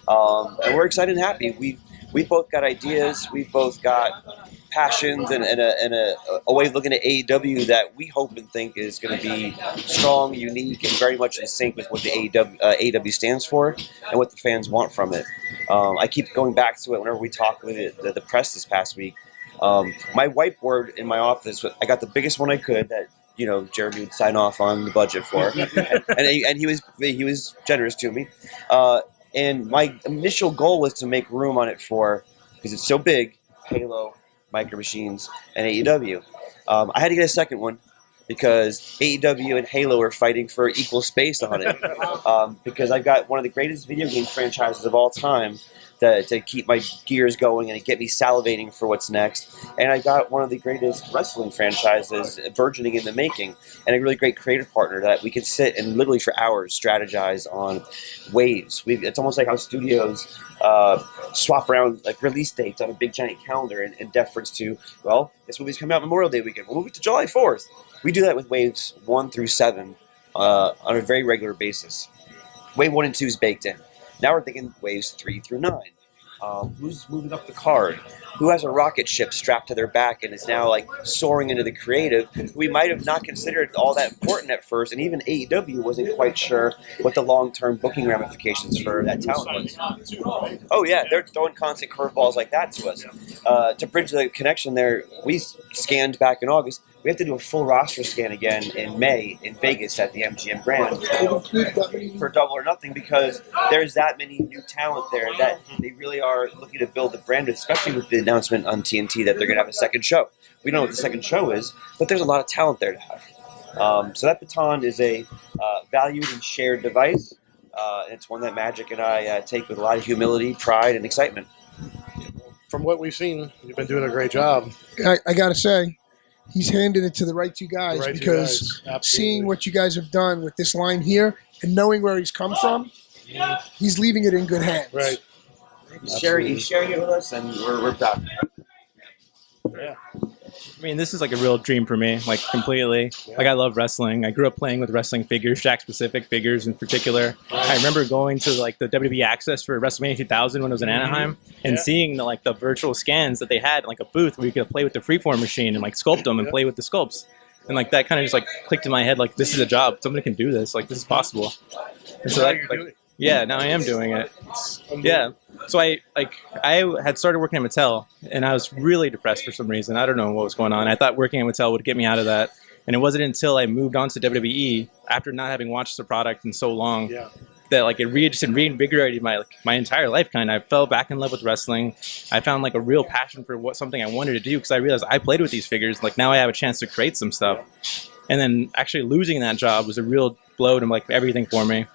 And we're excited and happy. We've both got ideas. We've both got passions and a way of looking at AEW that we hope and think is going to be strong, unique, and very much in sync with what the AEW stands for and what the fans want from it. I keep going back to it whenever we talk with the press this past week. My whiteboard in my office, I got the biggest one I could that Jeremy would sign off on the budget for, and he was generous to me. And my initial goal was to make room on it because it's so big, Halo, Micro Machines, and AEW. I had to get a second one because AEW and Halo are fighting for equal space on it. Because I've got one of the greatest video game franchises of all time to keep my gears going and get me salivating for what's next. And I got one of the greatest wrestling franchises burgeoning in the making, and a really great creative partner that we could sit and literally for hours strategize on waves. It's almost like how studios swap around like release dates on a big giant calendar in deference to, well, this movie's coming out Memorial Day weekend. We'll move it to July 4th. We do that with waves 1 through 7 on a very regular basis. Wave 1 and 2 is baked in. Now we're thinking waves 3 through 9. Who's moving up the card? Who has a rocket ship strapped to their back and is now like soaring into the creative? We might have not considered all that important at first, and even AEW wasn't quite sure what the long-term booking ramifications for that talent was. Oh yeah, they're throwing constant curveballs like that to us. To bridge the connection there, we scanned back in August. We have to do a full roster scan again in May in Vegas at the MGM Grand for Double or Nothing, because there's that many new talent there that they really are looking to build the brand, especially with the announcement on TNT that they're going to have a second show. We don't know what the second show is, but there's a lot of talent there to have. So that Baton is a valued and shared device. It's one that Magic and I take with a lot of humility, pride, and excitement. From what we've seen, you've been doing a great job. I got to say, he's handed it to the right two guys, because seeing what you guys have done with this line here and knowing where he's come from, he's leaving it in good hands. Right. He's sharing it with us, and we're proud. Yeah. I mean, this is like a real dream for me, like completely. Like I love wrestling. I grew up playing with wrestling figures, JAKKS specific figures in particular. I remember going to like the WWE Access for WrestleMania 2000 when I was in Anaheim, and seeing the virtual scans that they had, like a booth where you could play with the freeform machine and like sculpt them and play with the sculpts. And like that kind of just like clicked in my head, like this is a job. Somebody can do this. Like this is possible. And so that, like, yeah, now I am doing it. Yeah. So I had started working at Mattel, and I was really depressed for some reason. I don't know what was going on. I thought working at Mattel would get me out of that. And it wasn't until I moved on to WWE, after not having watched the product in so long, that like it just reinvigorated my entire life. Kind of, I fell back in love with wrestling. I found like a real passion for something I wanted to do, because I realized I played with these figures. Like now I have a chance to create some stuff. And then actually losing that job was a real blow to like everything for me.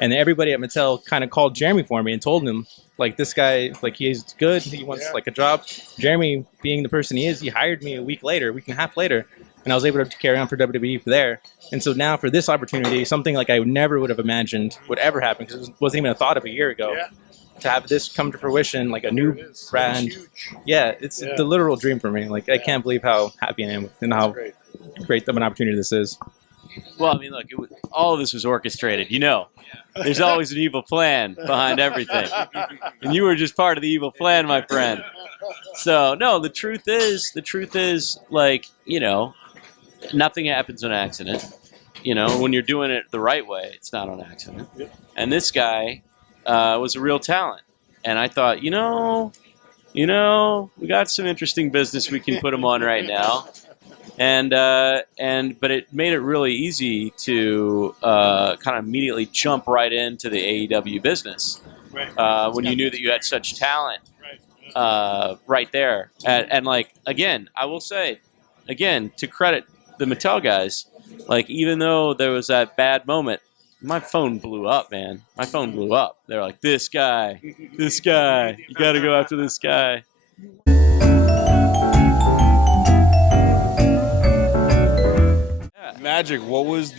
And everybody at Mattel kind of called Jeremy for me and told him, like, this guy, like, he's good. He wants like a job. Jeremy, being the person he is, he hired me a week and a half later. And I was able to carry on for WWE there. And so now for this opportunity, something like I never would have imagined would ever happen, because it wasn't even a thought of a year ago. To have this come to fruition, like a new brand. Yeah, it's the literal dream for me. Like, I can't believe how happy I am and how great of an opportunity this is. Well, I mean, look, all of this was orchestrated. You know, there's always an evil plan behind everything. And you were just part of the evil plan, my friend. So, no, the truth is, like, you know, nothing happens on accident. You know, when you're doing it the right way, it's not on accident. And this guy was a real talent. And I thought, you know, we got some interesting business we can put him on right now. But it made it really easy to kind of immediately jump right into the AEW business when you knew that you had such talent right there. And like, again, I will say, again, to credit the Mattel guys, like, even though there was that bad moment, my phone blew up, man. My phone blew up. They're like, this guy, you got to go after this guy. Magic, what was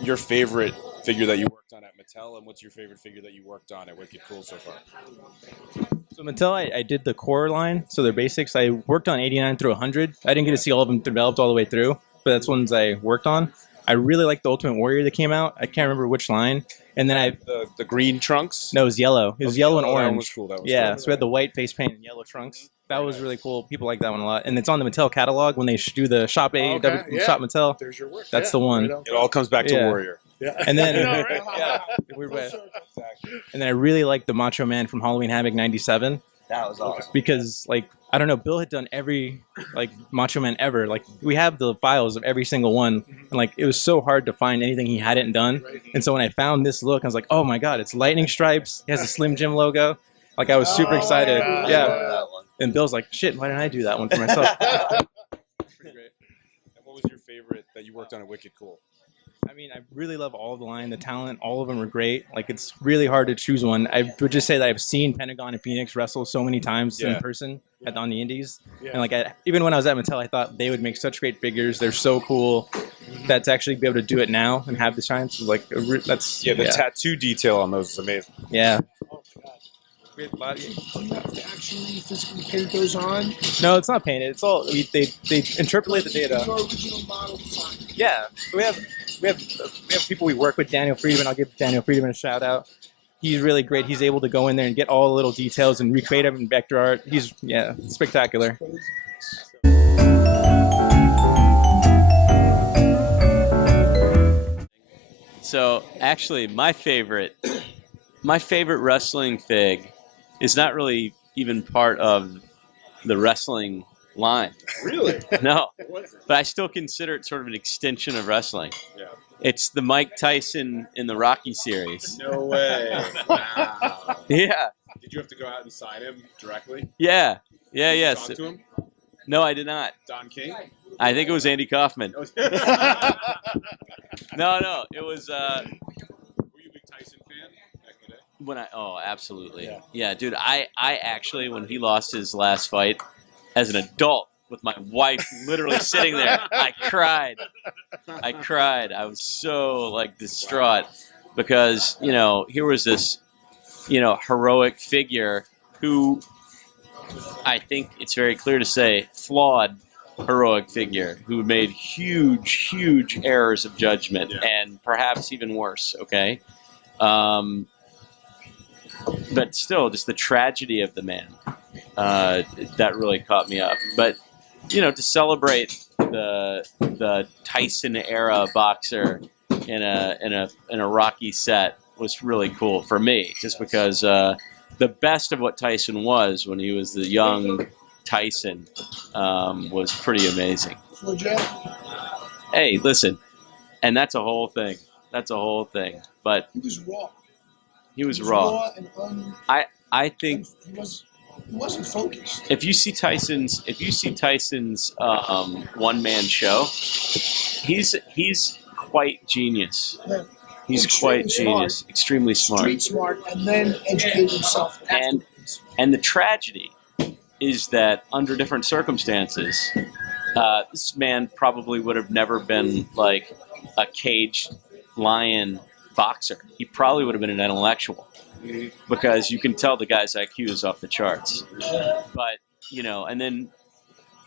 your favorite figure that you worked on at Mattel, and what's your favorite figure that you worked on at Wicked Cool so far? So Mattel, I did the core line, so their basics. I worked on 89 through 100. I didn't get to see all of them developed all the way through, but that's ones I worked on. I really liked the Ultimate Warrior that came out. I can't remember which line. And then the green trunks? No, it was yellow. It was yellow and orange. That was cool. That was cool. Cool. So we had the white face paint and yellow trunks. That was really cool. People like that one a lot. And it's on the Mattel catalog when they do the Shop AEW, Shop Mattel. There's your work. That's the one. It all comes back to Warrior. And then, and then I really liked the Macho Man from Halloween Havoc '97. That was awesome. Because, like, I don't know, Bill had done every, like, Macho Man ever. Like, we have the files of every single one. And, like, it was so hard to find anything he hadn't done. And so when I found this look, I was like, oh, my God, it's lightning stripes. It has a Slim Jim logo. Like, I was super excited. Yeah. And Bill's like, shit, why didn't I do that one for myself? Pretty great. And what was your favorite that you worked on at Wicked Cool? I mean, I really love all of the line, the talent. All of them are great. Like, it's really hard to choose one. I would just say that I've seen Pentagon and Phoenix wrestle so many times in person on the indies. And like, even when I was at Mattel, I thought they would make such great figures. They're so cool. That to actually be able to do it now and have the shines is like, that's the tattoo detail on those is amazing. Yeah. Do you have to actually physically paint those on? No, it's not painted. It's all they interpolate the data. Your original model design. Yeah, we have people we work with. Daniel Friedman. I'll give Daniel Friedman a shout out. He's really great. He's able to go in there and get all the little details and recreate them in vector art. He's spectacular. So actually, my favorite wrestling fig is not really even part of the wrestling line. Really? No, What was it? but I still consider it sort of an extension of wrestling. Yeah. It's the Mike Tyson in the Rocky series. No way. Wow. Yeah, Did you have to go out and sign him directly? yeah, Did you yes. talk to him? No, I did not. Don King? I think it was Andy Kaufman. Were No, it was you a big Tyson fan back in the day? when absolutely. Yeah, dude, I actually, when he lost his last fight as an adult with my wife literally sitting there, I cried. I was so like distraught because, here was this, heroic figure who I think it's very clear to say flawed heroic figure who made huge, huge errors of judgment and perhaps even worse. Okay. But still, just the tragedy of the man that really caught me up. But to celebrate the Tyson era boxer in a Rocky set was really cool for me, just because the best of what Tyson was when he was the young Tyson was pretty amazing. Hey, listen, and that's a whole thing. But He was raw. he was raw. And I think he wasn't focused. if you see Tyson's one man show, he's quite genius. Yeah. He's Extremely quite genius, extremely smart. Street smart, and then educate himself And afterwards. and the tragedy is that under different circumstances, this man probably would have never been like a caged lion boxer. He probably would have been an intellectual, because you can tell the guy's IQ is off the charts. But and then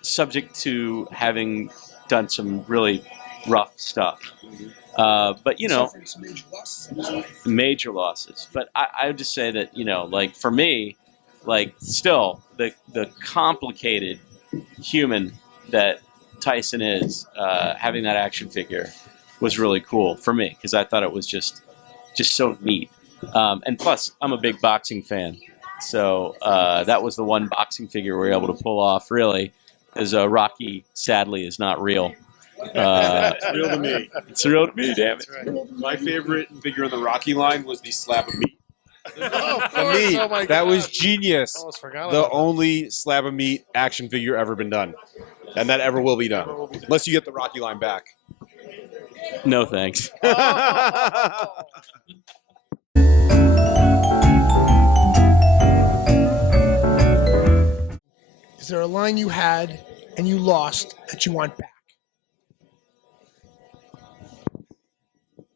subject to having done some really rough stuff. But Suffering some major losses in his life. major losses. But I would just say that like for me, like still the complicated human that Tyson is, having that action figure was really cool for me, because I thought it was just so neat. And plus, I'm a big boxing fan, so that was the one boxing figure we were able to pull off, really, because Rocky sadly is not real. It's real to me. It's real to me, damn it. My favorite figure in the Rocky line was the slab of meat. Oh, of The course. meat. Oh my That was God. genius. I almost forgot The about only slab of meat action figure ever been done. And that ever will be done. Unless you get the Rocky line back. No thanks. Is there a line you had and you lost that you want back?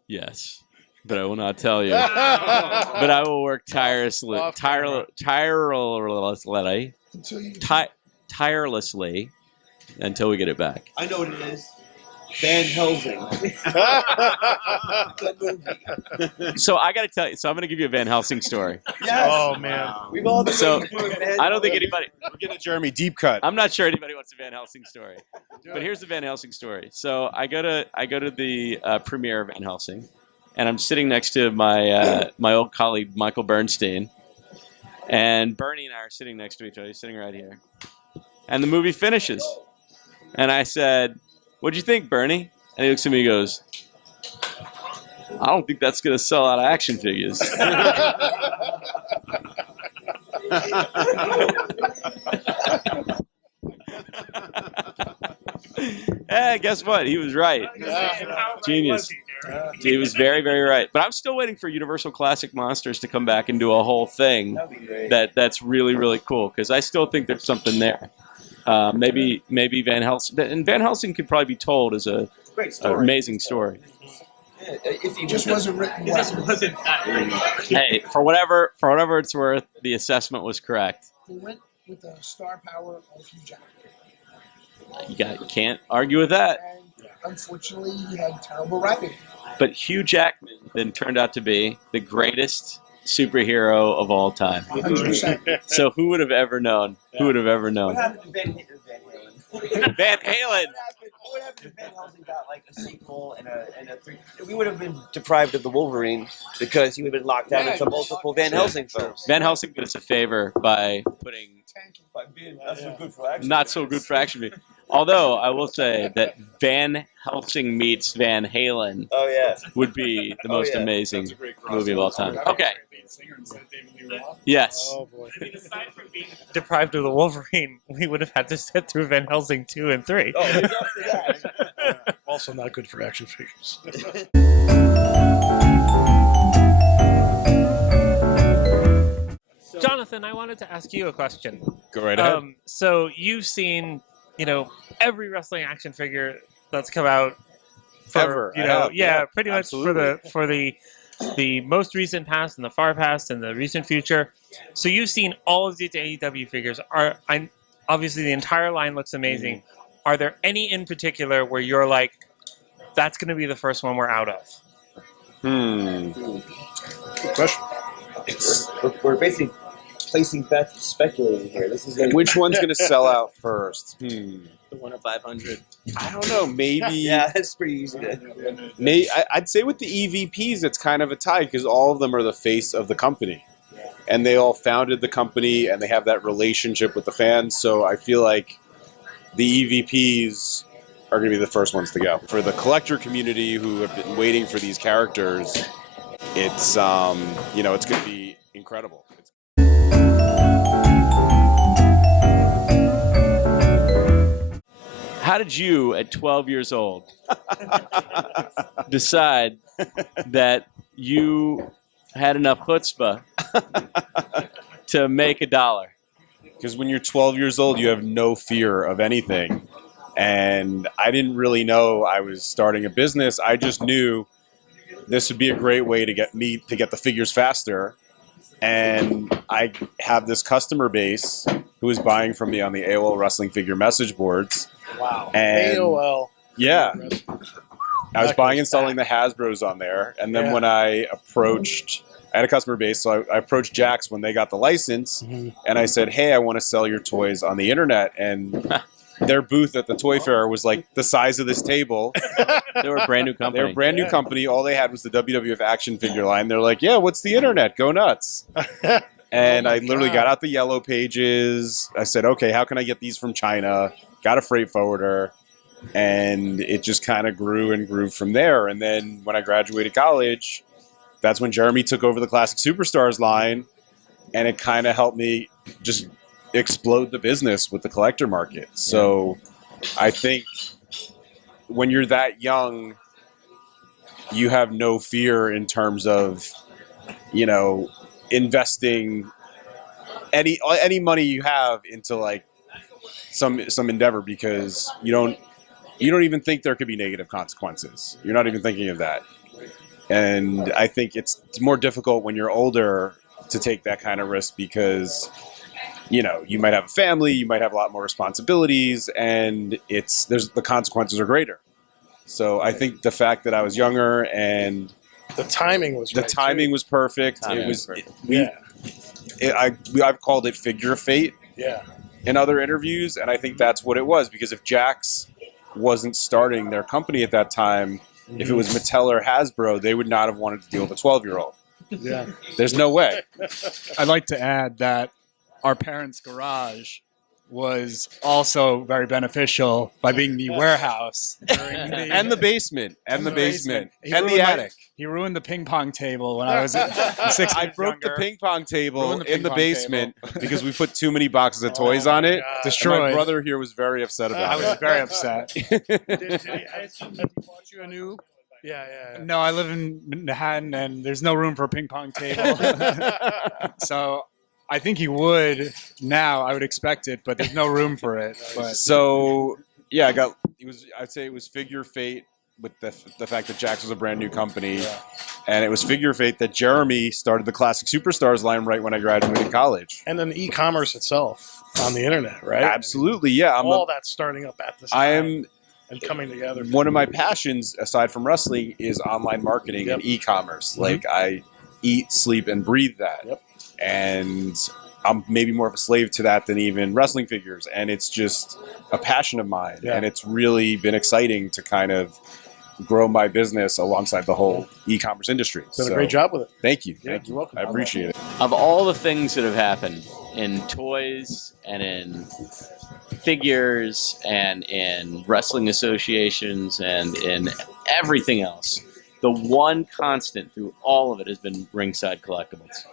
Yes, but I will not tell you. But I will work tirelessly until we get it back. I know what it is. Van Helsing. Good movie. So I got to tell you. So I'm going to give you a Van Helsing story. Yes. Oh man. We've all been So waiting for it, man. I don't think anybody. We're getting a Jeremy deep cut. I'm not sure anybody wants a Van Helsing story. But here's the Van Helsing story. So I go to the premiere of Van Helsing, and I'm sitting next to my my old colleague Michael Bernstein, and Bernie and I are sitting next to each other. He's sitting right here, and the movie finishes, and I said, "What'd you think, Bernie?" And he looks at me and goes, "I don't think that's gonna sell out of action figures." Guess what? He was right. Genius. He was very, very right. But I'm still waiting for Universal Classic Monsters to come back and do a whole thing that's really, really cool, because I still think there's something there. Maybe Van Helsing. And Van Helsing could probably be told as an amazing story. If he just wasn't written well. Hey, for whatever it's worth, the assessment was correct. They went with the star power of Hugh Jackman. You can't argue with that. And unfortunately, he had terrible writing. But Hugh Jackman then turned out to be the greatest superhero of all time. 100%. So who would have ever known? Who would have ever known? What happened to Van Halen? Van Halen. What happened if Van Helsing got like a sequel and a three? We would have been deprived of the Wolverine because he would have been locked down into multiple Van Helsing films. Van Helsing did us a favor by putting not so good for action figures. Although I will say that Van Helsing meets Van Halen would be the most amazing movie of all time. Okay. Yes. Oh boy. Aside from being deprived of the Wolverine, we would have had to sit through Van Helsing 2 and 3. Also not good for action figures. Jonathan, I wanted to ask you a question. Go right ahead. So you've seen, every wrestling action figure that's come out for, Ever. pretty much for the most recent past and the far past and the recent future. So you've seen all of these AEW figures. Obviously the entire line looks amazing. Mm-hmm. Are there any in particular where you're like, that's going to be the first one we're out of? Good question. We're basically placing bets, speculating here. This is Which one's going to sell out first? The one of 500. I don't know. Maybe. yeah, that's pretty easy. I'd say with the EVPs, it's kind of a tie because all of them are the face of the company. And they all founded the company and they have that relationship with the fans. So I feel like the EVPs are going to be the first ones to go. For the collector community who have been waiting for these characters, it's, it's going to be incredible. How did you, at 12 years old, decide that you had enough chutzpah to make $1? Because when you're 12 years old, you have no fear of anything. And I didn't really know I was starting a business. I just knew this would be a great way to get the figures faster. And I have this customer base who is buying from me on the AOL Wrestling Figure message boards. Wow. And AOL. Yeah. I was buying and selling the Hasbros on there. And then when I had a customer base, so I approached JAKKS when they got the license. Mm-hmm. And I said, hey, I want to sell your toys on the internet. And their booth at the Toy Fair was like the size of this table. They were a brand new company. They were a brand new company. All they had was the WWF action figure line. They're like, yeah, what's the internet? Go nuts. And I literally got out the yellow pages. I said, okay, how can I get these from China? Got a freight forwarder. And it just kind of grew and grew from there. And then when I graduated college, that's when Jeremy took over the Classic Superstars line. And it kind of helped me just explode the business with the collector market. So I think when you're that young, you have no fear in terms of, investing any money you have into like some endeavor, because you don't even think there could be negative consequences. You're not even thinking of that. And I think it's more difficult when you're older to take that kind of risk because you might have a family, you might have a lot more responsibilities, and the consequences are greater. So I think the fact that I was younger and the timing was was perfect. I've called it figure fate. Yeah. In other interviews, and I think that's what it was, because if JAKKS wasn't starting their company at that time, if it was Mattel or Hasbro, they would not have wanted to deal with a 12-year-old. Yeah. There's no way. I'd like to add that our parents' garage was also very beneficial by being the warehouse and the basement and the attic. He ruined the ping pong table when I was 6 I broke the ping pong table in the basement because we put too many boxes of toys on it. Destroyed. My brother here was very upset about it. I was very upset. Did he bought you a new? Yeah. No, I live in Manhattan and there's no room for a ping pong table. So I think he would now. I would expect it, but there's no room for it. But. So yeah, I'd say it was figure fate with the fact that JAKKS was a brand new company, and it was figure fate that Jeremy started the Classic Superstars line right when I graduated college. And then e-commerce itself on the internet, right? Absolutely, yeah. All that's starting up at this time. And coming together. One of my passions, aside from wrestling, is online marketing and e-commerce. Mm-hmm. Like I eat, sleep, and breathe that. Yep. And I'm maybe more of a slave to that than even wrestling figures. And it's just a passion of mine. Yeah. And it's really been exciting to kind of grow my business alongside the whole e-commerce industry. Did a great job with it. Thank you. Yeah, Thank you. You're welcome. I appreciate it. Of all the things that have happened in toys and in figures and in wrestling associations and in everything else, the one constant through all of it has been Ringside Collectibles.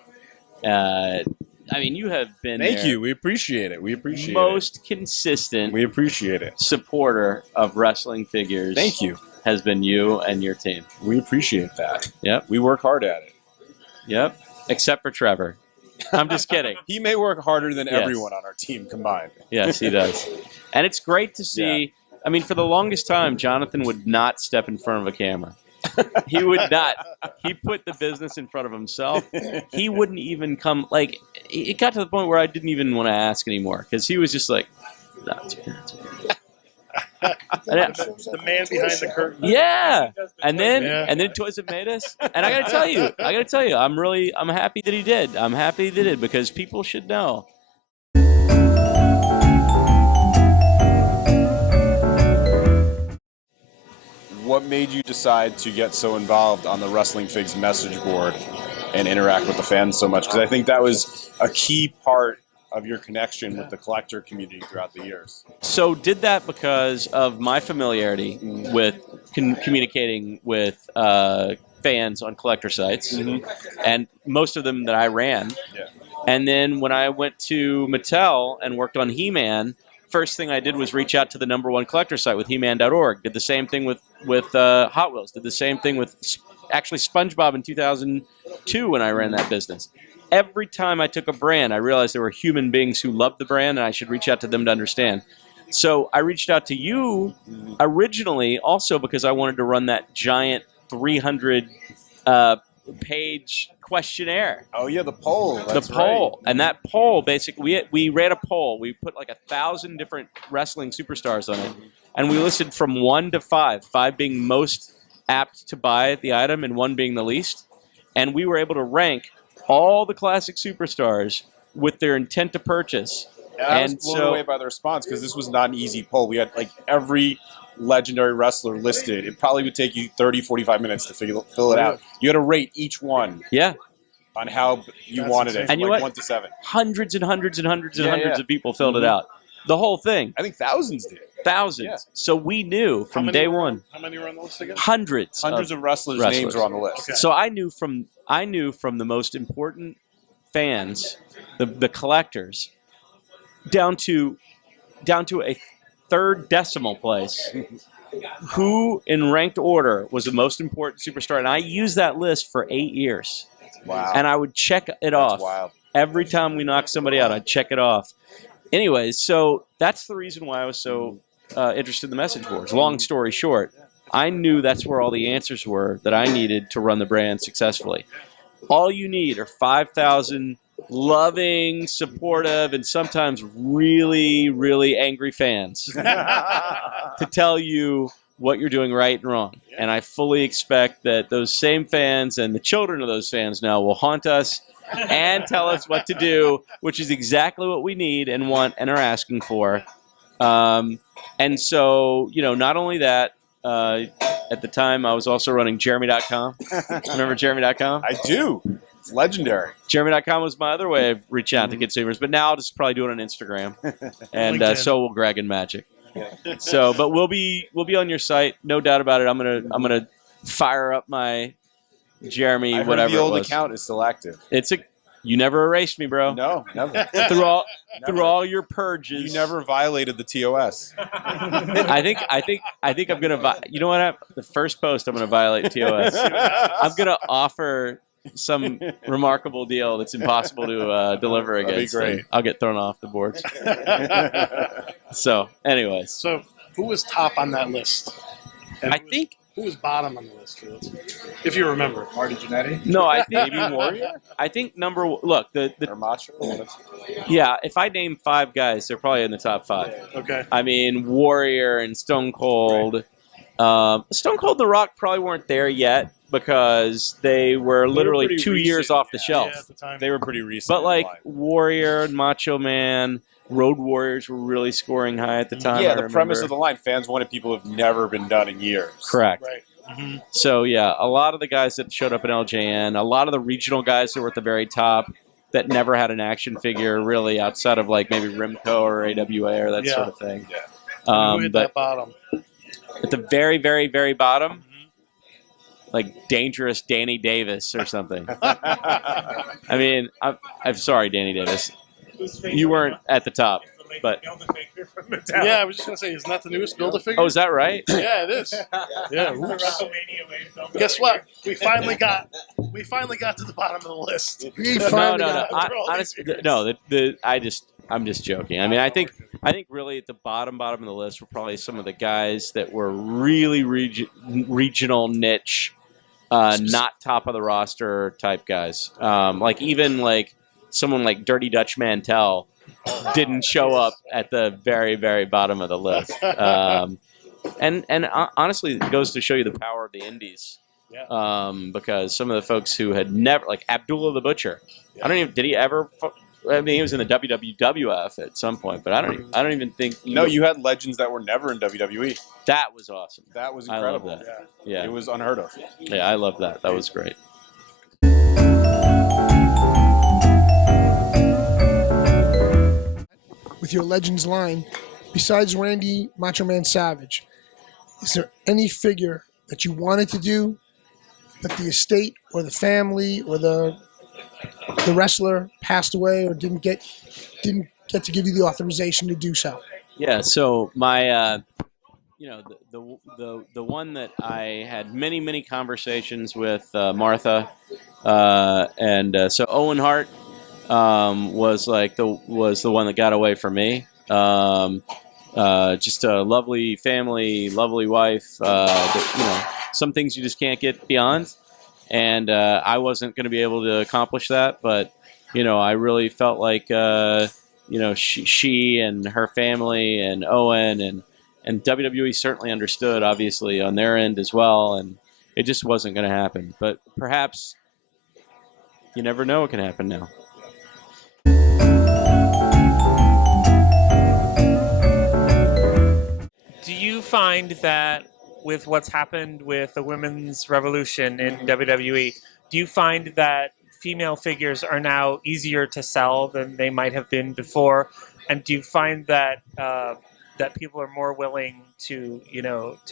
I mean, you have been Thank you. We appreciate it. We appreciate most consistent We appreciate it. supporter of wrestling figures. Thank you. Has been you and your team. We appreciate that. Yep. We work hard at it. Yep. Except for Trevor. I'm just kidding. He may work harder than Yes. everyone on our team combined. Yes, he does. And it's great to see. I mean, for the longest time, Jonathan would not step in front of a camera. He would not. He put the business in front of himself. He wouldn't even come. Like, it got to the point where I didn't even want to ask anymore because he was just like, "No, it's okay, it's okay." The man behind the curtain. Yeah, and then Toys Have Made Us, and I gotta tell you, I'm happy that he did. I'm happy that he did because people should know. What made you decide to get so involved on the Wrestling Figs message board and interact with the fans so much? Because I think that was a key part of your connection with the collector community throughout the years. So did that because of my familiarity with communicating with fans on collector sites, and most of them that I ran. Yeah. And then when I went to Mattel and worked on He-Man, first thing I did was reach out to the #1 collector site with He-Man.org. Did the same thing with Hot Wheels. Did the same thing with actually SpongeBob in 2002 when I ran that business. Every time I took a brand, I realized there were human beings who loved the brand, and I should reach out to them to understand. So I reached out to you originally also because I wanted to run that giant 300-page questionnaire. Oh yeah, the poll. That's The poll. Right. And that poll, basically, we ran a poll. We put like 1,000 different wrestling superstars on it. And we listed from 1 to 5, 5 being most apt to buy the item and 1 being the least. And we were able to rank all the classic superstars with their intent to purchase. Yeah, I was blown away by the response because this was not an easy poll. We had like every legendary wrestler listed. It probably would take you 30, 45 minutes to fill it out. You had to rate each one. Yeah. On how you wanted it, and from like 1 to 7. Hundreds and hundreds and hundreds and hundreds of people filled it out. The whole thing. I think thousands did. Thousands. Yeah. So we knew from day one. How many were on the list again? Hundreds of wrestlers' names are on the list. Okay. So I knew from the most important fans, the collectors, down to a third decimal place, who in ranked order was the most important superstar. And I used that list for 8 years. Wow. And I would check it off. Wild. Every time we knocked somebody out, I'd check it off. Anyways, so that's the reason why I was so interested in the message boards. Long story short, I knew that's where all the answers were that I needed to run the brand successfully. All you need are 5,000 loving, supportive, and sometimes really, really angry fans to tell you what you're doing right and wrong. And I fully expect that those same fans and the children of those fans now will haunt us and tell us what to do, which is exactly what we need and want and are asking for. And so, not only that, at the time I was also running Jeremy.com. Remember Jeremy.com? I do. It's legendary. Jeremy.com was my other way of reaching out to consumers, but now I'll just probably do it on Instagram. And so will Greg and Magic. So, but we'll be on your site, no doubt about it. I'm gonna fire up my Jeremy, I heard whatever the old it was. account is still active. You never erased me, bro. No, never. through all your purges. You never violated the TOS. I think I'm gonna. You know what? The first post I'm gonna violate TOS. I'm gonna offer some remarkable deal that's impossible to deliver against. That'd be great. I'll get thrown off the boards. So, anyways. So, who was top on that list? And who was bottom on the list? If you remember, Marty Jannetty? No, I think Maybe Warrior? I think look, or Macho? Yeah, if I name 5 guys, they're probably in the top 5. Okay. I mean, Warrior and Stone Cold. Right. Stone Cold and The Rock probably weren't there yet because they were literally 2 years off the shelf. Yeah, at the time. They were pretty recent. But like Warrior and Macho Man, Road Warriors were really scoring high at the time. Yeah, the premise of the line, fans wanted people who've never been done in years. Correct. Right. Mm-hmm. So yeah, a lot of the guys that showed up in LJN, a lot of the regional guys that were at the very top, that never had an action figure really outside of like maybe Rimco or AWA or that sort of thing. Who hit But that bottom? at the very, very, very bottom, like dangerous Danny Davis or something. I mean, I'm sorry, Danny Davis. You weren't at the top, but Yeah, I was just gonna say, isn't that the newest Build-A-Figure? oh, is that right? Yeah, it is. Yeah. Oops. Guess what? We finally got to the bottom of the list. We No, finally no, no. got Honestly, no. I'm just joking. I mean, I think really at the bottom of the list were probably some of the guys that were really regional niche, not top of the roster type guys. Like even like someone like Dirty Dutch Mantel didn't show up at the very, very bottom of the list. And honestly, it goes to show you the power of the indies. Because some of the folks who had never, like Abdullah the Butcher, did he ever? I mean, he was in the WWF at some point, but I don't even think. No, you had legends that were never in WWE. That was awesome. That was I love incredible. that. Yeah, It was unheard of. yeah, I love that. That was great. with your Legends line, besides Randy Macho Man Savage, is there any figure that you wanted to do, but the estate or the family or the wrestler passed away or didn't get to give you the authorization to do so? Yeah. So my, the one that I had many conversations with Martha, and so Owen Hart was the one that got away from me. Just a lovely family, lovely wife. Some things you just can't get beyond, and I wasn't going to be able to accomplish that. But I really felt like she and her family and Owen and WWE certainly understood, obviously on their end as well, and it just wasn't going to happen. But perhaps you never know what can happen now. Do you find that with what's happened with the women's revolution in WWE, do you find that female figures are now easier to sell than they might have been before? And do you find that that people are more willing to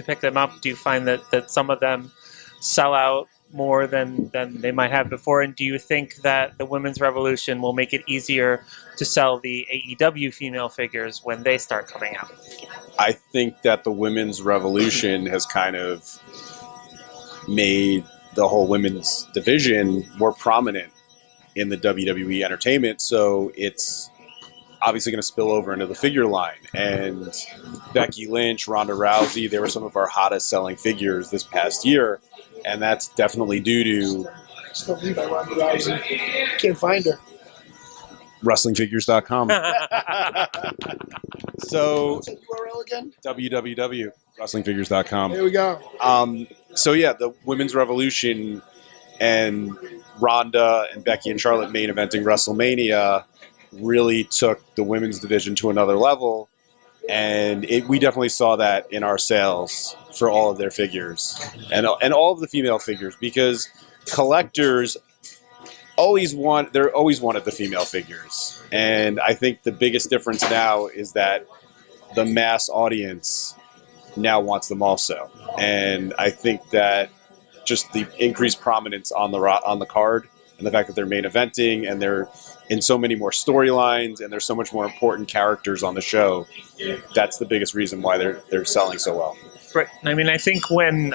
pick them up? Do you find that some of them sell out more than they might have before? And do you think that the women's revolution will make it easier to sell the AEW female figures when they start coming out? I think that the women's revolution has kind of made the whole women's division more prominent in the WWE entertainment. So it's obviously going to spill over into the figure line. And Becky Lynch, Ronda Rousey, they were some of our hottest selling figures this past year. And that's definitely due to Still believe I Ronda Rousey. Can't find her. WrestlingFigures.com. So What's that URL again? www.WrestlingFigures.com. There we go. So yeah, the women's revolution and Ronda and Becky and Charlotte main eventing WrestleMania really took the women's division to another level, and we definitely saw that in our sales for all of their figures and all of the female figures, because collectors always wanted the female figures, and I think the biggest difference now is that the mass audience now wants them also, and I think that just the increased prominence on the card and the fact that they're main eventing and they're in so many more storylines and there's so much more important characters on the show, that's the biggest reason why they're selling so well. Right. I mean, I think when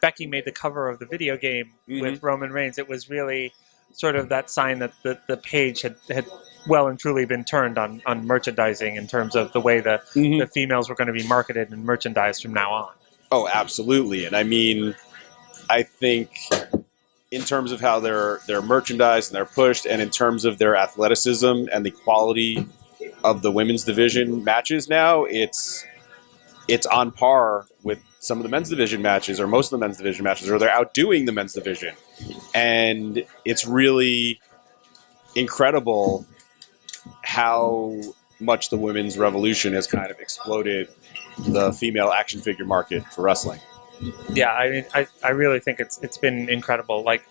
Becky made the cover of the video game with Roman Reigns, it was really sort of that sign that the page had well and truly been turned on merchandising in terms of the way the females were going to be marketed and merchandised from now on. Oh, absolutely. And I mean, I think in terms of how they're merchandised and they're pushed, and in terms of their athleticism and the quality of the women's division matches now, it's on par with some of the men's division matches, or most of the men's division matches, or they're outdoing the men's division. And it's really incredible how much the women's revolution has kind of exploded the female action figure market for wrestling. Yeah, I mean, I really think it's been incredible. Like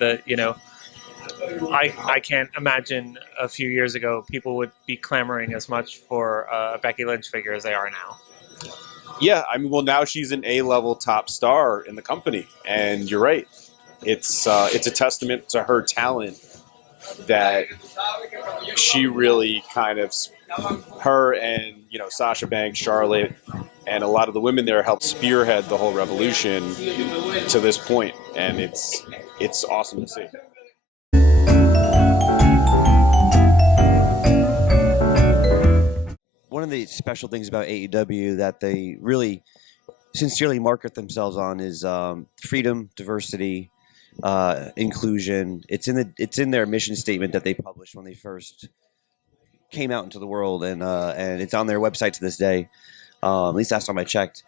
I can't imagine a few years ago people would be clamoring as much for a Becky Lynch figure as they are now. Yeah, I mean, well, now she's an A-level top star in the company, and you're right. It's a testament to her talent that she really kind of, her and Sasha Banks, Charlotte, and a lot of the women there helped spearhead the whole revolution to this point, and it's awesome to see. One of the special things about AEW that they really sincerely market themselves on is freedom, diversity, inclusion. It's in their mission statement that they published when they first came out into the world, and it's on their website to this day. At least last time I checked.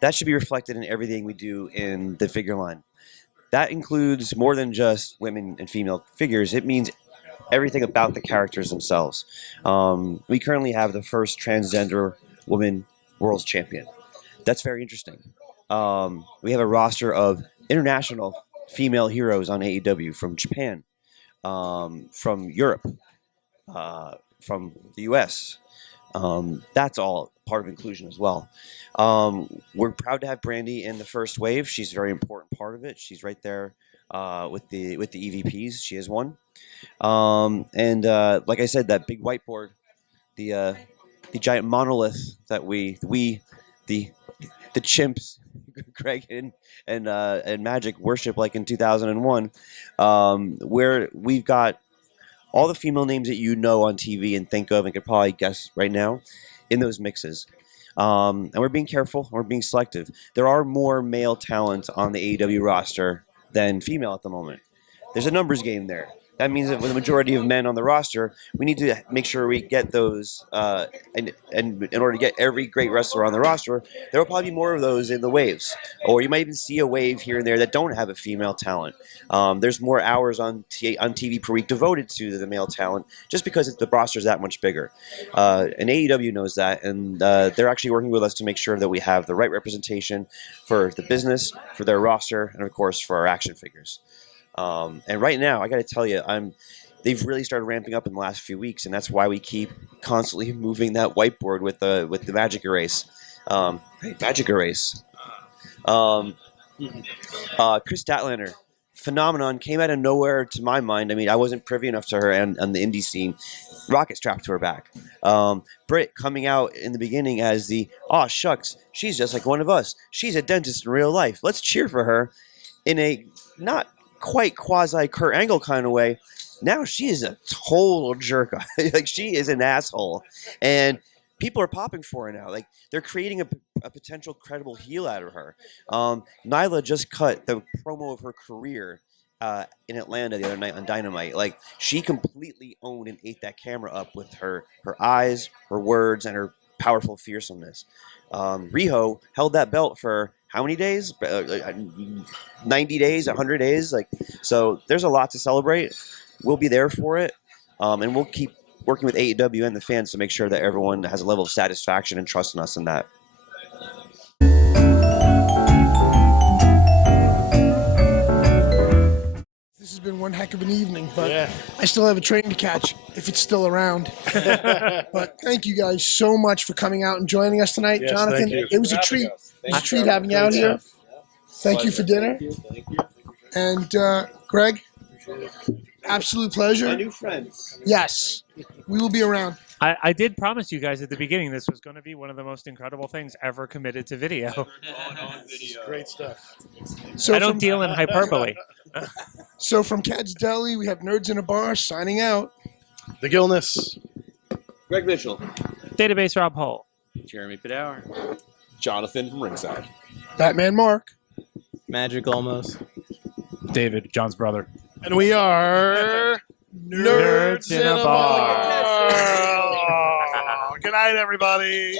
That should be reflected in everything we do in the figure line. That includes more than just women and female figures. It means everything about the characters themselves. We currently have the first transgender woman world champion. That's very interesting. We have a roster of international female heroes on AEW from Japan, from Europe, from the US. That's all part of inclusion as well. We're proud to have Brandy in the first wave. She's a very important part of it. She's right there with the EVPs. She is one. And like I said, that big whiteboard, the giant monolith that the chimps, Greg and Magic worship like in 2001, where we've got all the female names that you know on TV and think of and could probably guess right now in those mixes. And we're being careful. We're being selective. There are more male talent on the AEW roster than female at the moment. There's a numbers game there. That means that with the majority of men on the roster, we need to make sure we get those. And in order to get every great wrestler on the roster, there will probably be more of those in the waves. Or you might even see a wave here and there that don't have a female talent. There's more hours on TV per week devoted to the male talent just because the roster is that much bigger. And AEW knows that, and they're actually working with us to make sure that we have the right representation for the business, for their roster, and of course for our action figures. And right now, I got to tell you, they've really started ramping up in the last few weeks, and that's why we keep constantly moving that whiteboard with the magic erase. Magic erase. Chris Statlander, phenomenon, came out of nowhere to my mind. I mean, I wasn't privy enough to her and on the indie scene. Rocket strapped to her back. Britt coming out in the beginning as oh shucks, she's just like one of us. She's a dentist in real life. Let's cheer for her in a not quite quasi Kurt Angle kind of way. Now she is a total jerk. Like, she is an asshole, and people are popping for her now. Like, they're creating a potential credible heel out of her. Nyla just cut the promo of her career in Atlanta the other night on Dynamite. Like, she completely owned and ate that camera up with her eyes, her words, and her powerful fearsomeness. Riho held that belt for how many days? 90 days, 100 days. Like, so there's a lot to celebrate. We'll be there for it. And we'll keep working with AEW and the fans to make sure that everyone has a level of satisfaction and trust in us in that. This has been one heck of an evening, but I still have a train to catch if it's still around. But thank you guys so much for coming out and joining us tonight. Yes, Jonathan, it was a treat. It was a treat having you out here. Thank you for dinner. And Greg, absolute pleasure. My new friends. Yes, we will be around. I did promise you guys at the beginning this was going to be one of the most incredible things ever committed to video. Great stuff. So I don't deal in hyperbole. So from Katz Deli, we have Nerds in a Bar signing out. The Gilness. Greg Mitchell. Database Rob Hull. Jeremy Padawer. Jonathan from Ringside. Batman Mark. Magic Olmos. David, John's brother. And we are Nerds in a Bar. Good night, everybody.